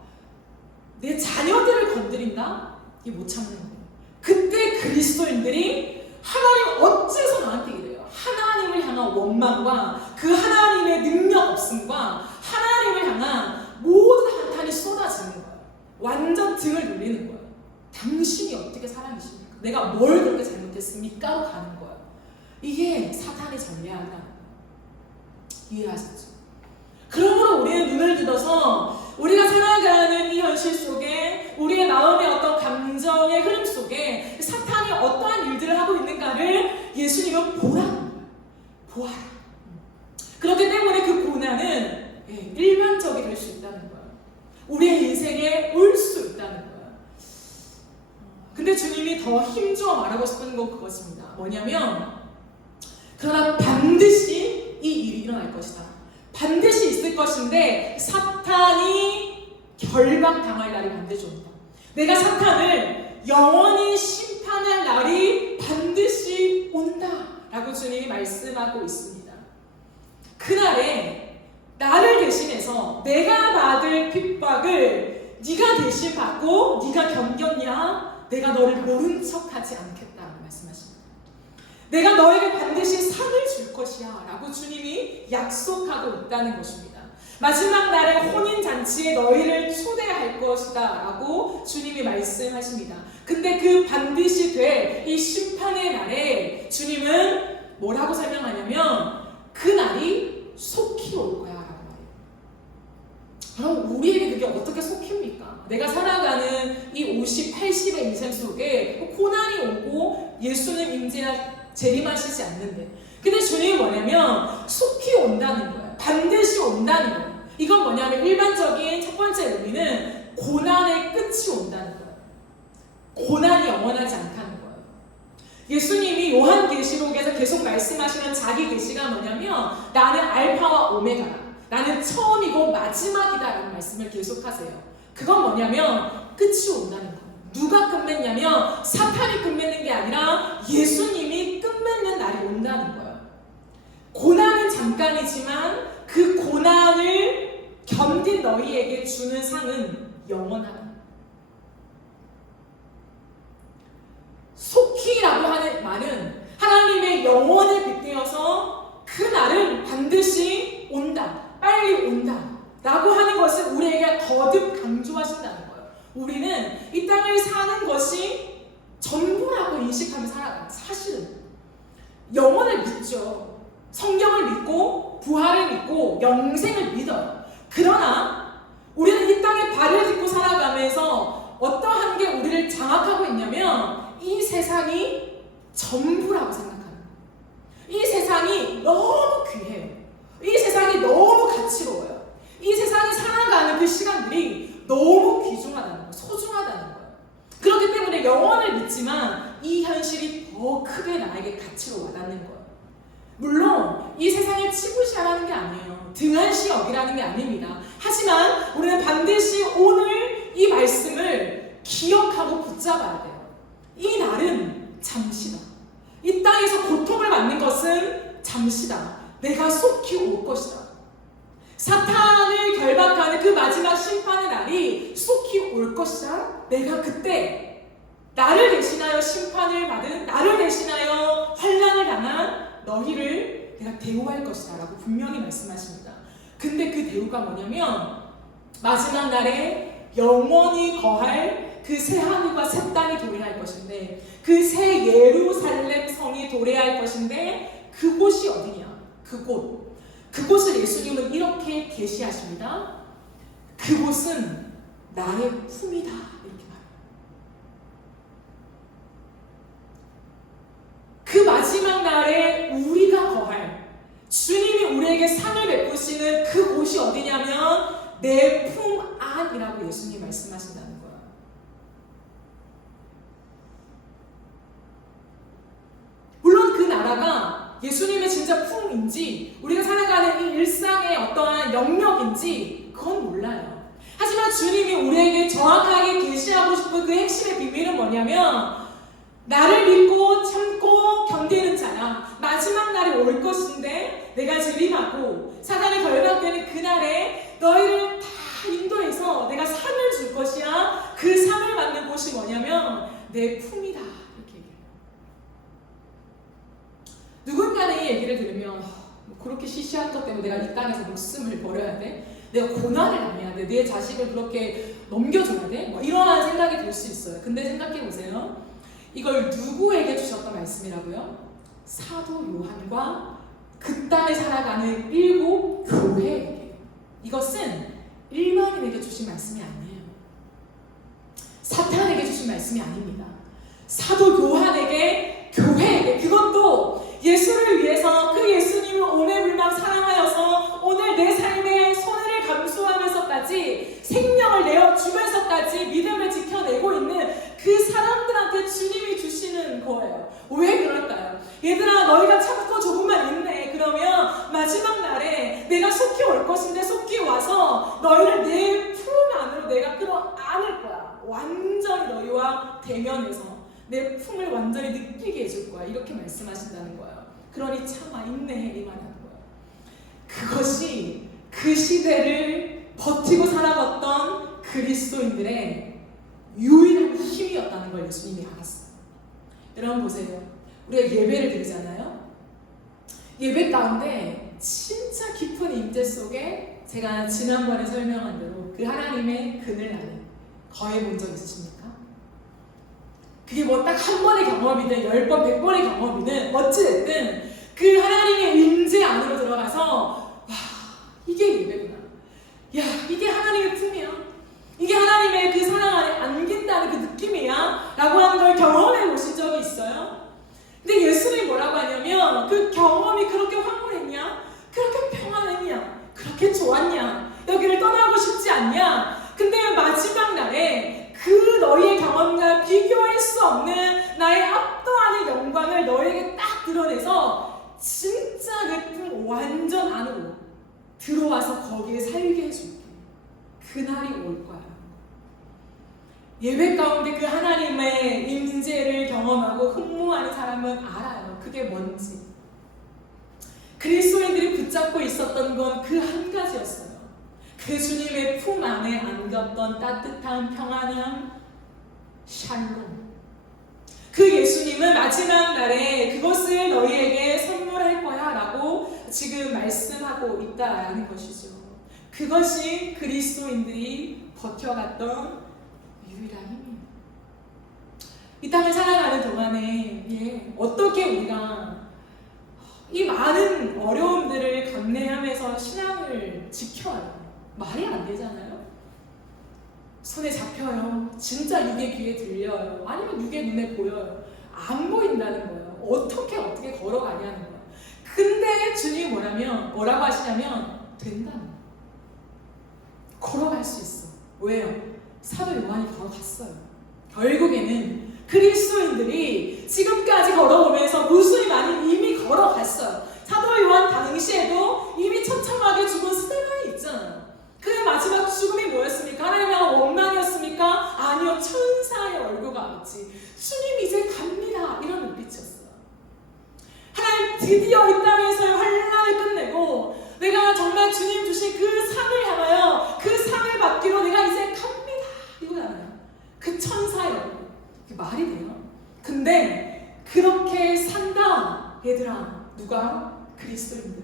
내 자녀들을 건드린다? 이게 못 참는 거예요. 그때 그리스도인들이 하나님 어째서 나한테 이래요? 하나님을 향한 원망과 그 하나님의 능력 없음과 하나님을 향한 모든 한탄이 쏟아지는 거예요. 완전 등을 돌리는 거예요. 당신이 어떻게 사람이십니까? 내가 뭘 그렇게 잘못했습니까?로 가는 거예요. 이게 사탄의 전략이라는 거예요. 이해하셨죠? 그러므로 우리는 눈을 들어서 우리가 살아가는 이 현실 속에 우리의 마음의 어떤 감정의 흐름 속에 사탄이 어떠한 일들을 하고 있는가를 예수님은 보라는 거예요. 보아라. 그렇기 때문에 그 고난은 일반적이 될 수 있다는 거예요. 우리의 인생에 올 수 있다는 거예요. 근데 주님이 더 힘주어 말하고 싶은 건 그것입니다. 뭐냐면 그러나 반드시 이 일이 일어날 것이다. 반드시 있을 것인데 사탄이 결박당할 날이 반드시 온다. 내가 사탄을 영원히 심판할 날이 반드시 온다 라고 주님이 말씀하고 있습니다. 그날에 나를 대신해서 내가 받을 핍박을 네가 대신 받고 네가 견뎠냐? 내가 너를 모른 척하지 않겠다라고 말씀하십니다. 내가 너에게 반드시 상을 줄 것이야 라고 주님이 약속하고 있다는 것입니다. 마지막 날에 혼인잔치에 너희를 초대할 것이다 라고 주님이 말씀하십니다. 근데 그 반드시 될 이 심판의 날에 주님은 뭐라고 설명하냐면 그 날이 속히 올 거야 라고 말해요. 그럼 우리에게 그게 어떻게 속힙니까? 내가 살아가는 이 50, 80의 인생 속에 고난이 오고 예수는 임재나 재림하시지 않는데, 근데 주님이 뭐냐면 속히 온다는 거예요. 반드시 온다는 거예요. 이건 뭐냐면 일반적인 첫 번째 의미는 고난의 끝이 온다는 거예요. 고난이 영원하지 않다는 거예요. 예수님이 요한계시록에서 계속 말씀하시는 자기 계시가 뭐냐면 나는 알파와 오메가다. 나는 처음이고 마지막이다 라는 말씀을 계속하세요. 그건 뭐냐면 끝이 온다는 거예요. 누가 끝맺냐면 사탄이 끝맺는 게 아니라 예수님이 끝맺는 날이 온다는 거예요. 고난은 잠깐이지만 그 고난을 견딘 너희에게 주는 상은 영원하다. 속히라고 하는 말은 하나님의 영원을 빗대어서 그 날은 반드시 온다, 빨리 온다 라고 하는 것을 우리에게 거듭 강조하신다는 거예요. 우리는 이 땅을 사는 것이 전부라고 인식하며 살아가요. 사실은 영혼을 믿죠. 성경을 믿고 부활을 믿고 영생을 믿어요. 그러나 우리는 이 땅에 발을 딛고 살아가면서 어떠한 게 우리를 장악하고 있냐면 이 세상이 전부라고 생각하는 거예요. 이 세상이 너무 귀해요. 이 세상이 너무 가치로워요. 이 세상에 살아가는 그 시간들이 너무 귀중하다는 거예요. 소중하다는 거예요. 그렇기 때문에 영원을 믿지만 이 현실이 더 크게 나에게 가치로 와닿는 거예요. 물론 이 세상을 치부시하라는 게 아니에요. 등한시 여기라는 게 아닙니다. 하지만 우리는 반드시 오늘 이 말씀을 기억하고 붙잡아야 돼요. 이 날은 잠시다. 이 땅에서 고통을 받는 것은 잠시다. 내가 속히 올 것이다. 사탄을 결박하는 그 마지막 심판의 날이 속히 올 것이다. 내가 그때 나를 대신하여 심판을 받은, 나를 대신하여 환난을 당한 너희를 내가 대우할 것이다 라고 분명히 말씀하십니다. 근데 그 대우가 뭐냐면 마지막 날에 영원히 거할 그 새 하늘과 새 땅이 도래할 것인데, 그 새 예루살렘 성이 도래할 것인데 그곳이 어디냐? 그곳을 예수님은 이렇게 계시하십니다. 그곳은 나의 품이다 이렇게 말해요. 그 마지막 날에 우리가 거할, 주님이 우리에게 상을 베푸시는 그곳이 어디냐면 내 품 안이라고 예수님이 말씀하신다는 거예요. 물론 그 나라가 예수님의 진짜 품인지 우리가 살아가는 이 일상의 어떠한 영역인지 그건 몰라요. 하지만 주님이 우리에게 정확하게 계시하고 싶은 그 핵심의 비밀은 뭐냐면 나를 믿고 참고 견디는 자야. 마지막 날이 올 것인데 내가 재림하고 사단이 결박되는 그날에 너희를 다 인도해서 내가 상을 줄 것이야. 그 상을 받는 곳이 뭐냐면 내 품이다 이렇게 얘기해요. 누군가는 이 얘기를 들으면 그렇게 시시한 것 때문에 내가 이 땅에서 목숨을 버려야 돼? 내가 고난을 당해야 돼? 내 자식을 그렇게 넘겨줘야 돼? 뭐 이러한 생각이 들 수 있어요. 근데 생각해보세요. 이걸 누구에게 주셨던 말씀이라고요? 사도 요한과 그 땅에 살아가는 일곱 교회에게. 이것은 일반인에게 주신 말씀이 아니에요. 사탄에게 주신 말씀이 아닙니다. 사도 요한에게, 교회에게, 그것도 예수를 위해서 그 예수님을 오매불망 사랑하여서 오늘 내 삶에 손해를 감수하면서까지 생명을 내어주면서까지 믿음을 지켜내고 있는 그 사람들한테 주님이 주시는 거예요. 왜 그럴까요? 얘들아, 너희가 참고 조금만 있네. 그러면 마지막 날에 내가 속히 올 것인데 속히 와서 너희를 내 품 안으로 내가 끌어안을 거야. 완전히 너희와 대면해서 내 품을 완전히 느끼게 해줄 거야. 이렇게 말씀하신다는 거예요. 그러니 참아 인내해 이 말하는 거예요. 그것이 그 시대를 버티고 살아갔던 그리스도인들의 유일한 힘이었다는 걸 예수님이 알았어요. 여러분 보세요. 우리가 예배를 드리잖아요. 예배 가운데 진짜 깊은 임재 속에 제가 지난번에 설명한 대로 그 하나님의 그늘 안에 거해 본 적 있으십니까? 그게 뭐 딱 한 번의 경험이든 10번, 100번의 경험이든 어찌됐든 그 하나님의 임재 안으로 들어가서 와 이게 예배구나. 야 이게 하나님의 품이야. 이게 하나님의 그 사랑 안에 안긴다는 그 느낌이야 라고 하는 걸 경험해 보신 적이 있어요? 근데 예수님이 뭐라고 하냐면 그 경험이 그렇게 황홀했냐? 그렇게 평안했냐? 그렇게 좋았냐? 여기를 떠나고 싶지 않냐? 근데 마지막 날에 그 너희의 경험과 비교할 수 없는 나의 압도하는 영광을 너에게 딱 드러내서 진짜 내 품 완전 안으로 들어와서 거기에 살게 해줄게. 그날이 올 거야. 예배 가운데 그 하나님의 임재를 경험하고 흠모하는 사람은 알아요. 그게 뭔지. 그리스도인들이 붙잡고 있었던 건 그 한 가지였어요. 그 주님의 품 안에 안겼던 따뜻한 평안함, 샬롬. 그 예수님은 마지막 날에 그것을 너희에게 선물할 거야 라고 지금 말씀하고 있다라는 것이죠. 그것이 그리스도인들이 버텨갔던 유일한 힘이에요. 이 땅을 살아가는 동안에 어떻게 우리가 이 많은 어려움들을 감내하면서 신앙을 지켜요. 말이 안 되잖아요. 손에 잡혀요. 진짜 육의 귀에 들려요. 아니면 육의 눈에 보여요. 안 보인다는 거예요. 어떻게 걸어가냐는 거예요. 근데 주님이 뭐라고 하시냐면 된다는 거예요. 걸어갈 수 있어. 왜요? 사도 요한이 걸어갔어요. 결국에는 그리스도인들이 지금까지 걸어오면서 무수히 많이 이미 걸어갔어요. 사도 요한 당시에도 이미 처참하게 죽은 스데반이 있잖아요. 그의 마지막 죽음이 뭐였습니까? 하나님의 원망이었습니까? 아니요, 천사의 얼굴과 같이 주님 이제 갑니다 이런 눈빛이었어요. 하나님 드디어 이 땅에서의 환난을 끝내고 내가 정말 주님 주신 그 상을 향하여 그 상을 받기로 내가 이제 갑니다 이거잖아요. 그 천사의 얼굴. 그게 말이 돼요? 근데 그렇게 산다 얘들아. 누가? 그리스도인들.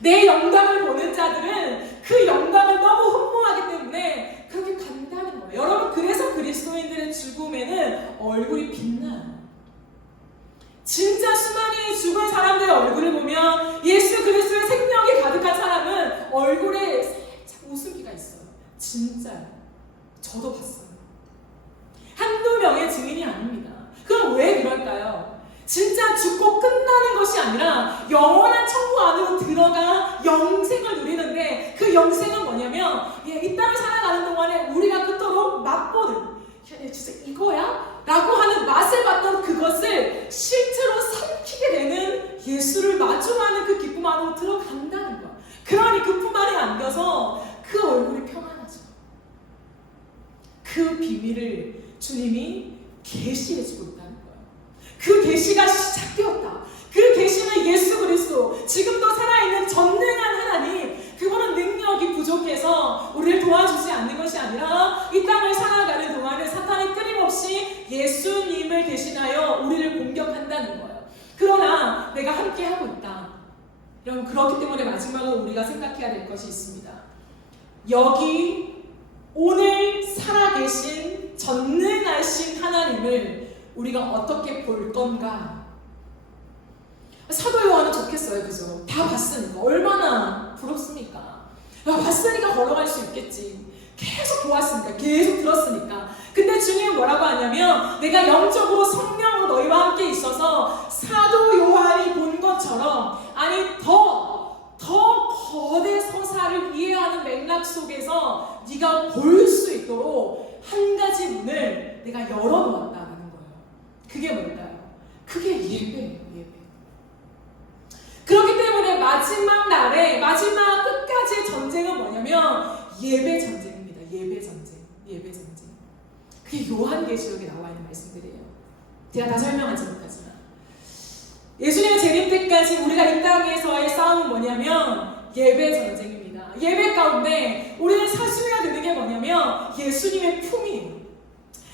내 영광을 보는 자들은 그 영광을 너무 흠모하기 때문에 그렇게 간다는 거예요. 여러분 그래서 그리스도인들의 죽음에는 얼굴이 빛나요. 진짜 수많이 죽은 사람들의 얼굴을 보면 예수 그리스도의 생명이 가득한 사람은 얼굴에 살짝 웃음기가 있어요. 진짜요. 저도 봤어요. 한두 명의 증인이 아닙니다. 그럼 왜 그럴까요? 진짜 죽고 끝나는 것이 아니라 영원한 천국 안으로 들어가 영생을 누리는데 그 영생은 뭐냐면 이 땅을 살아가는 동안에 우리가 그토록 맛보는 진짜 이거야? 라고 하는 맛을 봤던 그것을 실제로 삼키게 되는 예수를 마주하는 그 기쁨 안으로 들어간다는 거야. 그러니 그 품 안에 안겨서 그 얼굴이 평안하죠. 그 비밀을 주님이 계시해주고 있다는 거예요. 그 계시가 시작되었다. 그 계시는 예수 그리스도, 지금도 살아있는 전능한 하나님. 그거는 능력이 부족해서 우리를 도와주지 않는 것이 아니라 이 땅을 살아가는 동안에 사탄이 끊임없이 예수님을 대신하여 우리를 공격한다는 거예요. 그러나 내가 함께하고 있다. 여러분 그렇기 때문에 마지막으로 우리가 생각해야 될 것이 있습니다. 여기 오늘 살아계신 전능하신 하나님을 우리가 어떻게 볼 건가? 사도 요한은 좋겠어요, 그죠? 다 봤으니까 얼마나 부럽습니까? 봤으니까 걸어갈 수 있겠지. 계속 보았으니까, 계속 들었으니까. 근데 주님은 뭐라고 하냐면 내가 영적으로 성령으로 너희와 함께 있어서 사도 요한이 본 것처럼 아니 더 거대 서사를 이해하는 맥락 속에서 네가 볼 수 있도록 한 가지 문을 내가 열어놓았다는 거예요. 그게 뭘까요? 그게 예배예요. 예배. 뭐냐면 예배 전쟁입니다. 예배 전쟁. 예배 전쟁. 그게 요한계시록에 나와 있는 말씀들이에요. 제가 다 설명하지 못하지만 예수님의 재림 때까지 우리가 이 땅에서의 싸움은 뭐냐면 예배 전쟁입니다. 예배 가운데 우리는 사수해야 되는 게 뭐냐면 예수님의 품이에요.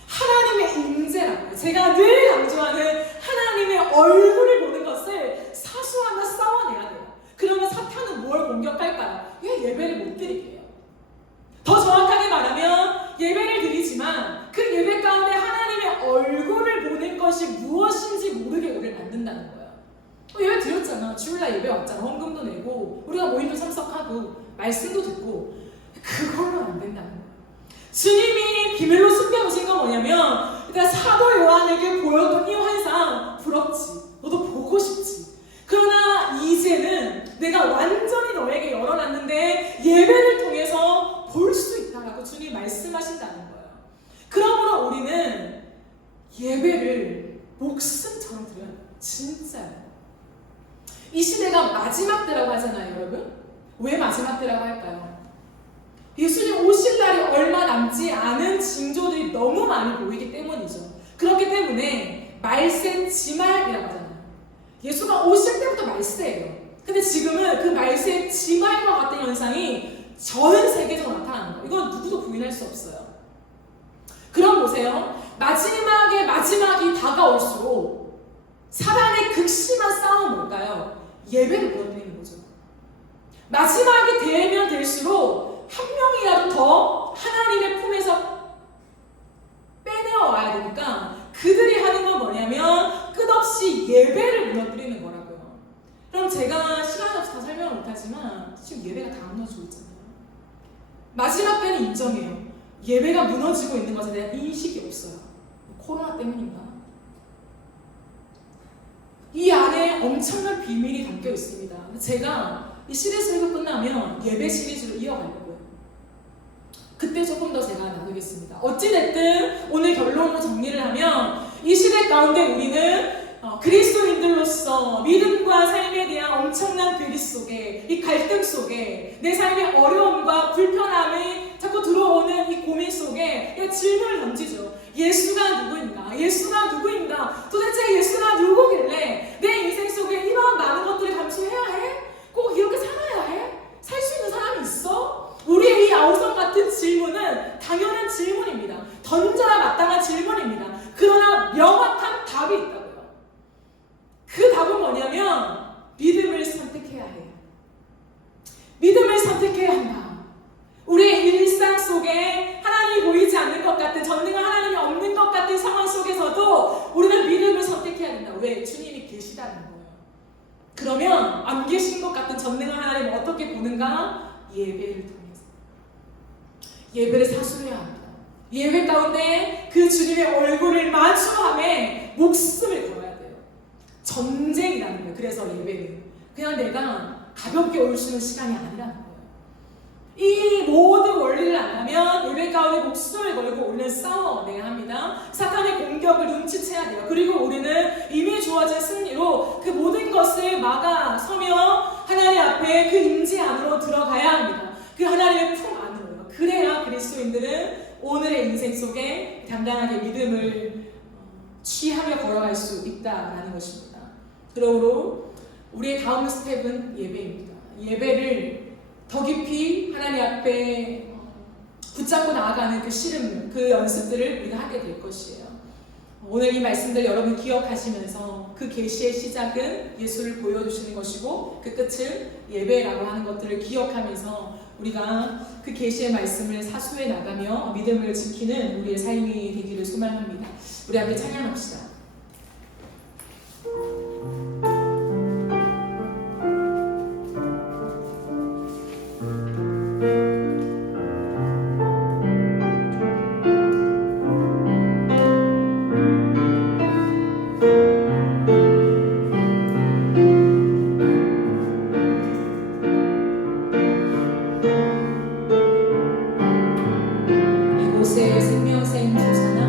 하나님의 임재라고요. 제가 늘 강조하는 하나님의 얼굴을 보는 것을 사수하며 싸워내야 돼요. 그러면 사탄은 뭘 공격할까요? 왜 예배를 못 드리게요? 더 정확하게 말하면 예배를 드리지만 그 예배 가운데 하나님의 얼굴을 보는 것이 무엇인지 모르게 우리를 만든다는 거예요. 예배 드렸잖아. 주일날 예배 왔잖아. 헌금도 내고 우리가 모임도 참석하고 말씀도 듣고 그걸로 안 된다는 거예요. 주님이 비밀로 숨겨놓으신 건 뭐냐면 일단 사도 요한에게 보였던 이 환상 부럽지. 너도 보고 싶지. 그러나 이제는 내가 완전히 너에게 열어놨는데 예배를 통해서 볼 수 있다라고 주님이 말씀하신다는 거예요. 그러므로 우리는 예배를 목숨처럼 드려요. 진짜요. 이 시대가 마지막 때라고 하잖아요, 여러분. 왜 마지막 때라고 할까요? 예수님 오실 날이 얼마 남지 않은 징조들이 너무 많이 보이기 때문이죠. 그렇기 때문에 말세 지말이라고 하잖아요. 예수가 오실 때부터 말세예요. 근데 지금은 그 말세의 지말과 같은 현상이 전 세계적으로 나타나는 거예요. 이건 누구도 부인할 수 없어요. 그럼 보세요. 마지막이 다가올수록 사단의 극심한 싸움은 뭘까요? 예배를 무너뜨리는 거죠. 마지막이 되면 될수록 한 명이라도 더 하나님의 품에서 빼내어 와야 되니까 그들이 하는 건 뭐냐면 끝없이 예배를 무너뜨리는 거라고요. 그럼 제가 시간이 없어서 설명을 못하지만 지금 예배가 다 무너지고 있잖아요. 마지막 때는 인정해요. 예배가 무너지고 있는 것에 대한 인식이 없어요. 코로나 때문인가? 이 안에 엄청난 비밀이 담겨 있습니다. 제가 이 시리즈 설교 끝나면 예배 시리즈로 이어가려고요. 그때 조금 더 제가 나누겠습니다. 어찌됐든 오늘 결론으로 정리를 하면 이 시대 가운데 우리는 그리스도인들로서 믿음과 삶에 대한 엄청난 괴리 속에 이 갈등 속에 내 삶의 어려움과 불편함이 자꾸 들어오는 이 고민 속에 질문을 던지죠. 예수가 누구인가? 예수가 누구인가? 도대체 예수가 누구길래 내 인생 속에 이런 많은 것들을 감수해야 해? 꼭 이렇게 살아야 해? 살 수 있는 사람이 있어? 우리의 이 아우성 같은 질문은 당연한 질문입니다. 던져야 마땅한 질문입니다. 그러나 명확한 답이 있다고요. 그 답은 뭐냐면 믿음을 선택해야 해요. 믿음을 선택해야 한다. 우리의 일상 속에 하나님이 보이지 않는 것 같은 전능한 하나님이 없는 것 같은 상황 속에서도 우리는 믿음을 선택해야 된다. 왜? 주님이 계시다는 거예요. 그러면 안 계신 것 같은 전능한 하나님을 어떻게 보는가? 예배를 통해서. 예배를 사수해야 합니다. 예배 가운데 그 주님의 얼굴을 마주함에 목숨을 걸어야 돼요. 전쟁이라는 거예요. 그래서 예배는 그냥 내가 가볍게 올 수 있는 시간이 아니라는 거예요. 이 모든 원리를 안다면 예배 가운데 목숨을 걸고 우리는 싸워내야 합니다. 사탄의 공격을 눈치채야 돼요. 그리고 우리는 이미 주어진 승리로 그 모든 것을 막아서며 하나님 앞에 그 임재 안으로 들어가야 합니다. 그 하나님의 품 안으로요. 그래야 그리스도인들은 오늘의 인생 속에 당당하게 믿음을 취하며 걸어갈 수 있다라는 것입니다. 그러므로 우리의 다음 스텝은 예배입니다. 예배를 더 깊이 하나님 앞에 붙잡고 나아가는 그 씨름, 그 연습들을 우리가 하게 될 것이에요. 오늘 이 말씀들 여러분 기억하시면서 그 계시의 시작은 예수를 보여주시는 것이고 그 끝을 예배라고 하는 것들을 기억하면서 우리가 그 계시의 말씀을 사수해 나가며 믿음을 지키는 우리의 삶이 되기를 소망합니다. 우리 함께 찬양합시다. 이곳에 생명샘 솟아나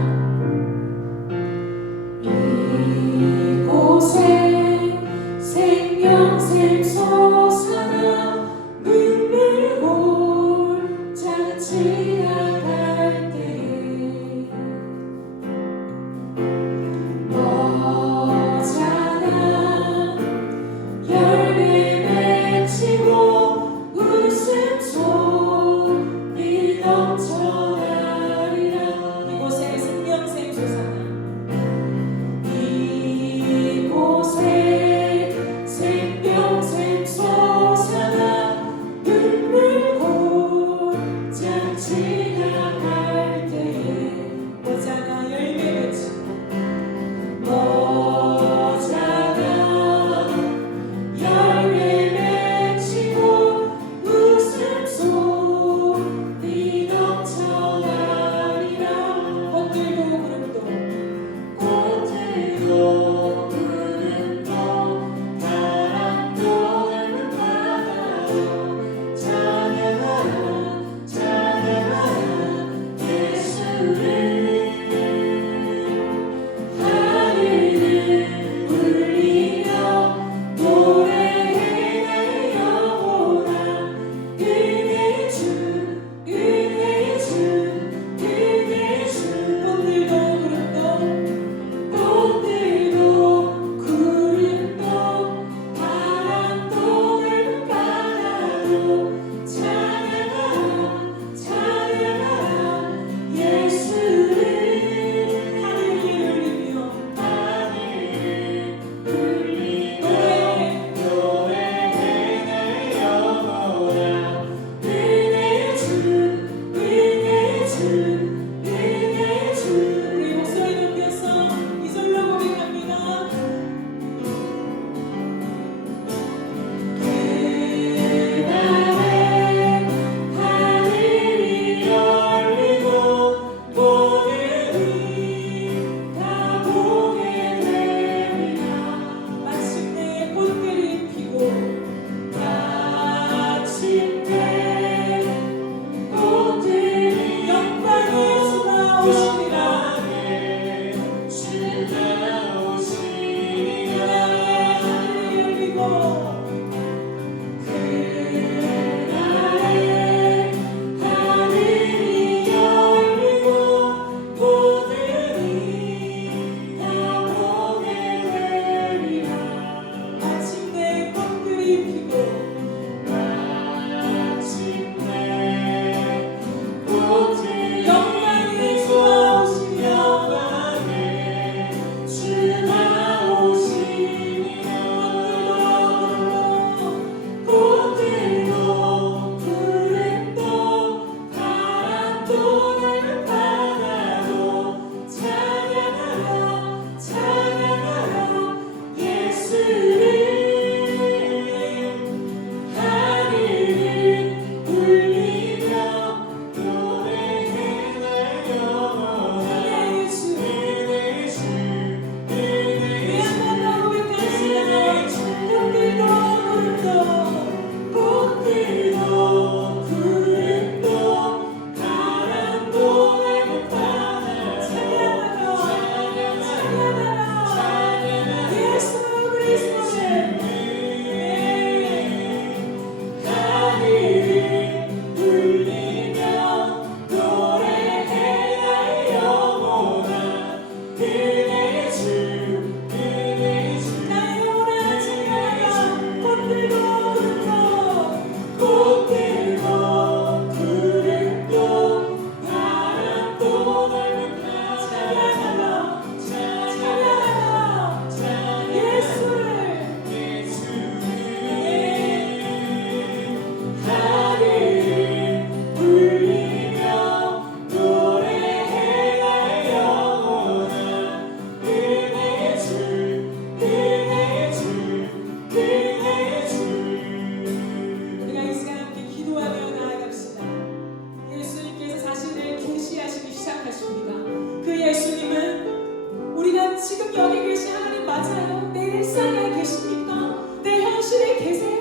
일상에 계십니까? 내 현실에 계세요?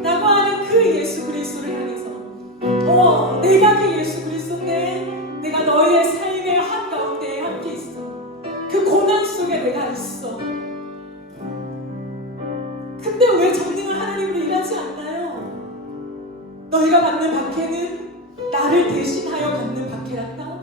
라고 하는 그 예수 그리스도를 향해서 내가 그 예수 그리스도인데 내가 너희의 삶의 한가운데 함께 있어. 그 고난 속에 내가 있어. 근데 왜 전능한 하나님으로 일하지 않나요? 너희가 받는 박해는 나를 대신하여 받는 박해란다.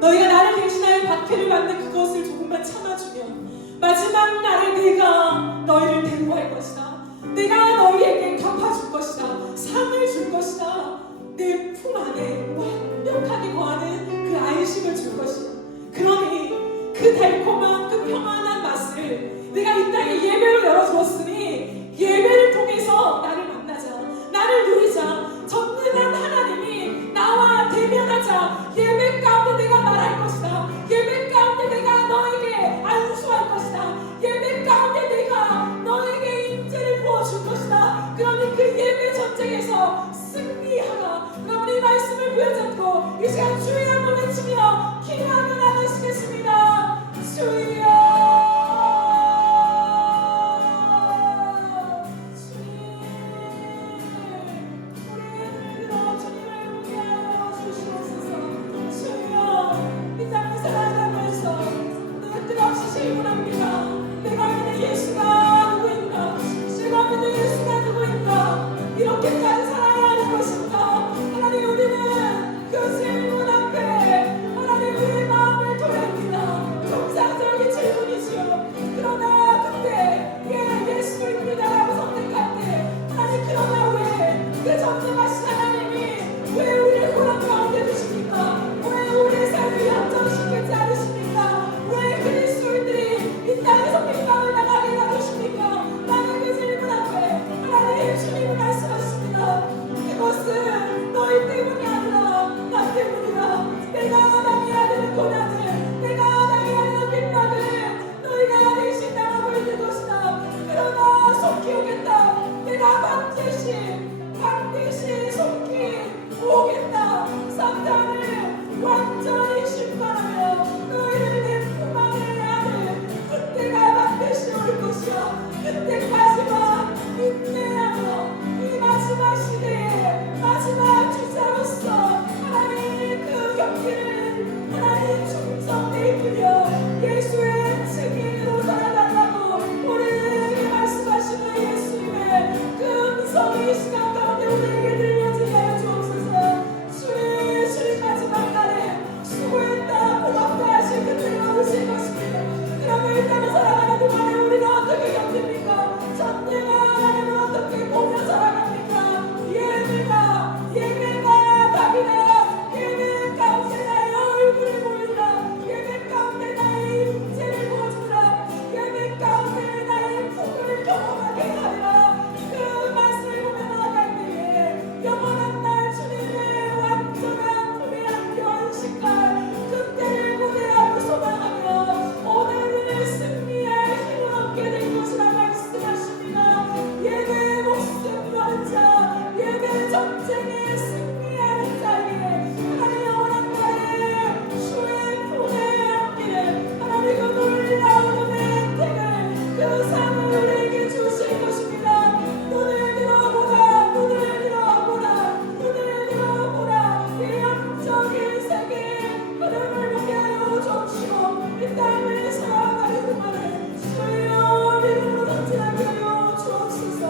너희가 나를 대신하여 박해를 받는 그것을 조금만 참아주면 마지막 날에 내가 너희를 대우할 것이다. 내가 너희에게 갚아줄 것이다. 상을 줄 것이다. 내 품 안에 완벽하게 거하는 그 안식을 줄 것이다. 그러니 그 달콤한 그 평안한 맛을 내가 이 땅에 예배로 열어주었으니 예배를 통해서 나를 만나자. 나를 누리자. 전능한 하나님이 나와 대면하자. 예배 가운데 내가 말할 것이다. 예배 가운데 내가 너에게 안수할 것이다. 예배 가운데 내가 너에게 인재를 부어줄 것이다. 그러니 그 예배 전쟁에서 승리하라. 여러분 이 말씀을 부여잡고 이 시간 주여 한번 외치며 기도하며 나가시겠습니다. 주여. 이렇게까지 살아야 하는 것인가? 하나님 우리는 그 질문 앞에 하나님 우리의 마음을 돌립니다. 정상적인 질문이지요. 그러나 그때 예수입니다라고 선택할 때 하나님 그러나 왜 그 전능하신 하나님이 왜 우리를 고난 가운데 두십니까? 왜 우리의 삶을 역전시키지 않으십니까? 왜 그리스도인들이 이 땅에서 핍박을 당하게 놔두십니까? 나는 그 질문 앞에 하나님 주님이 말씀하십니다. 그것은 너희 때문이 아니라 나 때문이다. 내가 당해야 되는 고난을 내가 당해야 되는 핍박을 너희가 대신 당하고 있는 것이다. 그러나 속히 오겠다. 내가 반드시 속히 오겠다. 사탄을 완전히 심판하며 너희를 내 품 안에 안을 그때가 반드시 올 것이야. 그때까지만 인내하며 이 마지막 시대에 마지막 주자로서 하나님 그 경기를 하나님 충성되이 이끌려 예수의 증인으로 살아달라고 우리에게 말씀하시는 예수님의 그 음성이 이 시간 가운데 우리에게 들려지게 하여 주옵소서. 주님 마지막 날에 수고했다 고맙다 하실 그때가 오실 것입니다. 그러면 이 땅을 살아가는 동안에 우리는 어떻게 견딥니까? 전능한 하나님을 어떻게 보며 살아갑니까? 예배가 답이다. 예배 가운데 나의 얼굴을 보여주라. 예배 가운데 나의 인재를 보여주라. 예배 가운데 나의 품을 경험하게 하리라. 그 말씀을 보며 나아갈 때에 영원한 날 주님의 완전한 품에 안겨 안식할 그때를 고대하고 소망하며 오늘을 승리할 힘을 얻게 될 것이라 말씀하십니다. 예배의 목숨 거는 자, 예배 전쟁에 승리하는 자에게 하나님 영원한 날에 주의 품에 안기를 하나님 그 놀라운 혜택을 그 상을 우리에게 주실 것입니다. 눈을 들어보라. 눈을 들어보라. 눈을 들어보라. 이 영적인 세계의 흐름을 보게 하여 주옵시고 이 땅을 살아가는 동안에 주여 믿음으로 전진하게 하여 주옵소서.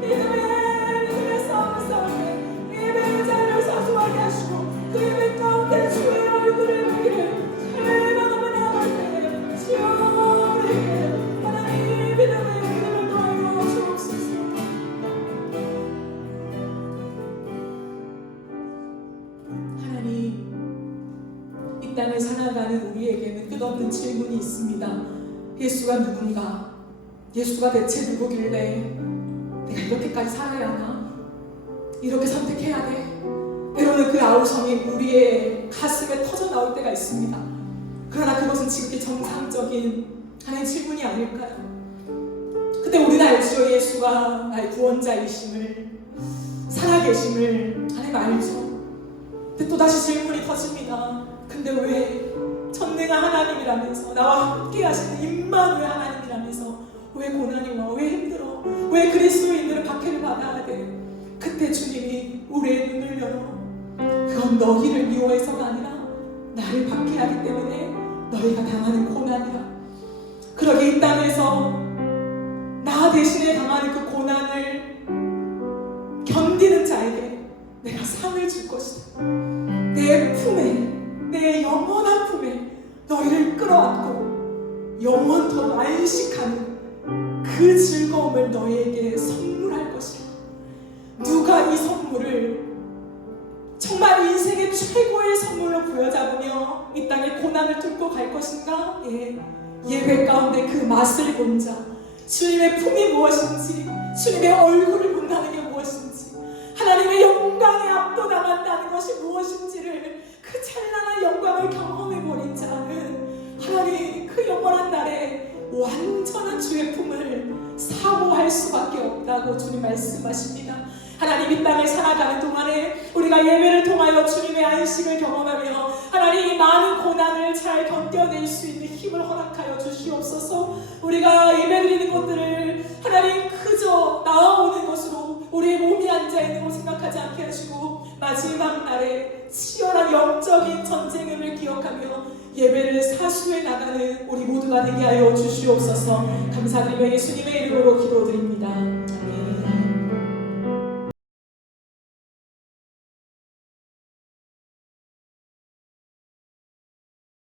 믿음의 싸움을 싸울 때 예배의 자리를 사수하게 하시고 그 예배 가운데 주의 얼굴을 보기를 해방하며 나아갈 때 주여 우리에게 하나님 믿음을 더하여 주옵소서. 하나님 이 땅을 살아가는 우리에게는 끝없는 질문이 있습니다. 예수가 누군가? 예수가 대체 누구길래 내가 이렇게까지 살아야 하나? 이렇게 선택해야 돼? 때로는 그 아우성이 우리의 가슴에 터져 나올 때가 있습니다. 그러나 그것은 지극히 정상적인 하나의 질문이 아닐까요? 근데 우리는 알죠. 예수가 나의 구원자이심을 살아계심을 하나님 알죠. 근데 또다시 질문이 터집니다. 근데 왜 전능한 하나님이라면서 나와 함께 하시는 임마누엘 하나님이라면서 왜 고난이 와? 왜 힘들어? 왜 그리스도인들은 박해를 받아야 돼? 그때 주님이 우리의 눈을 열어 그건 너희를 미워해서가 아니라 나를 박해하기 때문에 너희가 당하는 고난이라. 그러게 이 땅에서 나 대신에 당하는 그 고난을 견디는 자에게 내가 상을 줄 것이다. 내 품에, 내 영원한 품에 너희를 끌어안고 영원토록 안식하는 그 즐거움을 너희에게 선물할 것이다. 누가 이 선물을 정말 인생의 최고의 선물로 부여잡으며 이 땅에 고난을 뚫고 갈 것인가? 예배 가운데 그 맛을 본 자, 주님의 품이 무엇인지, 주님의 얼굴을 본다는 게 무엇인지, 하나님의 영광에 압도당한다는 것이 무엇인지를 그 찬란한 영광을 경험해버린 자는 하나님 그 영원한 날에 완전한 주의 품을 사모할 수밖에 없다고 주님 말씀하십니다. 하나님 이 땅을 살아가는 동안에 우리가 예배를 통하여 주님의 안식을 경험하며 하나님 많은 고난을 잘 견뎌낼 수 있는 힘을 허락하여 주시옵소서. 우리가 예배드리는 것들을 하나님 그저 나아오는 것으로 우리의 몸이 앉아있는 걸 생각하지 않게 하시고 마지막 날에 치열한 영적인 전쟁을 기억하며 예배를 사수해 나가는 우리 모두가 되게 하여 주시옵소서. 감사드리며 예수님의 이름으로 기도드립니다.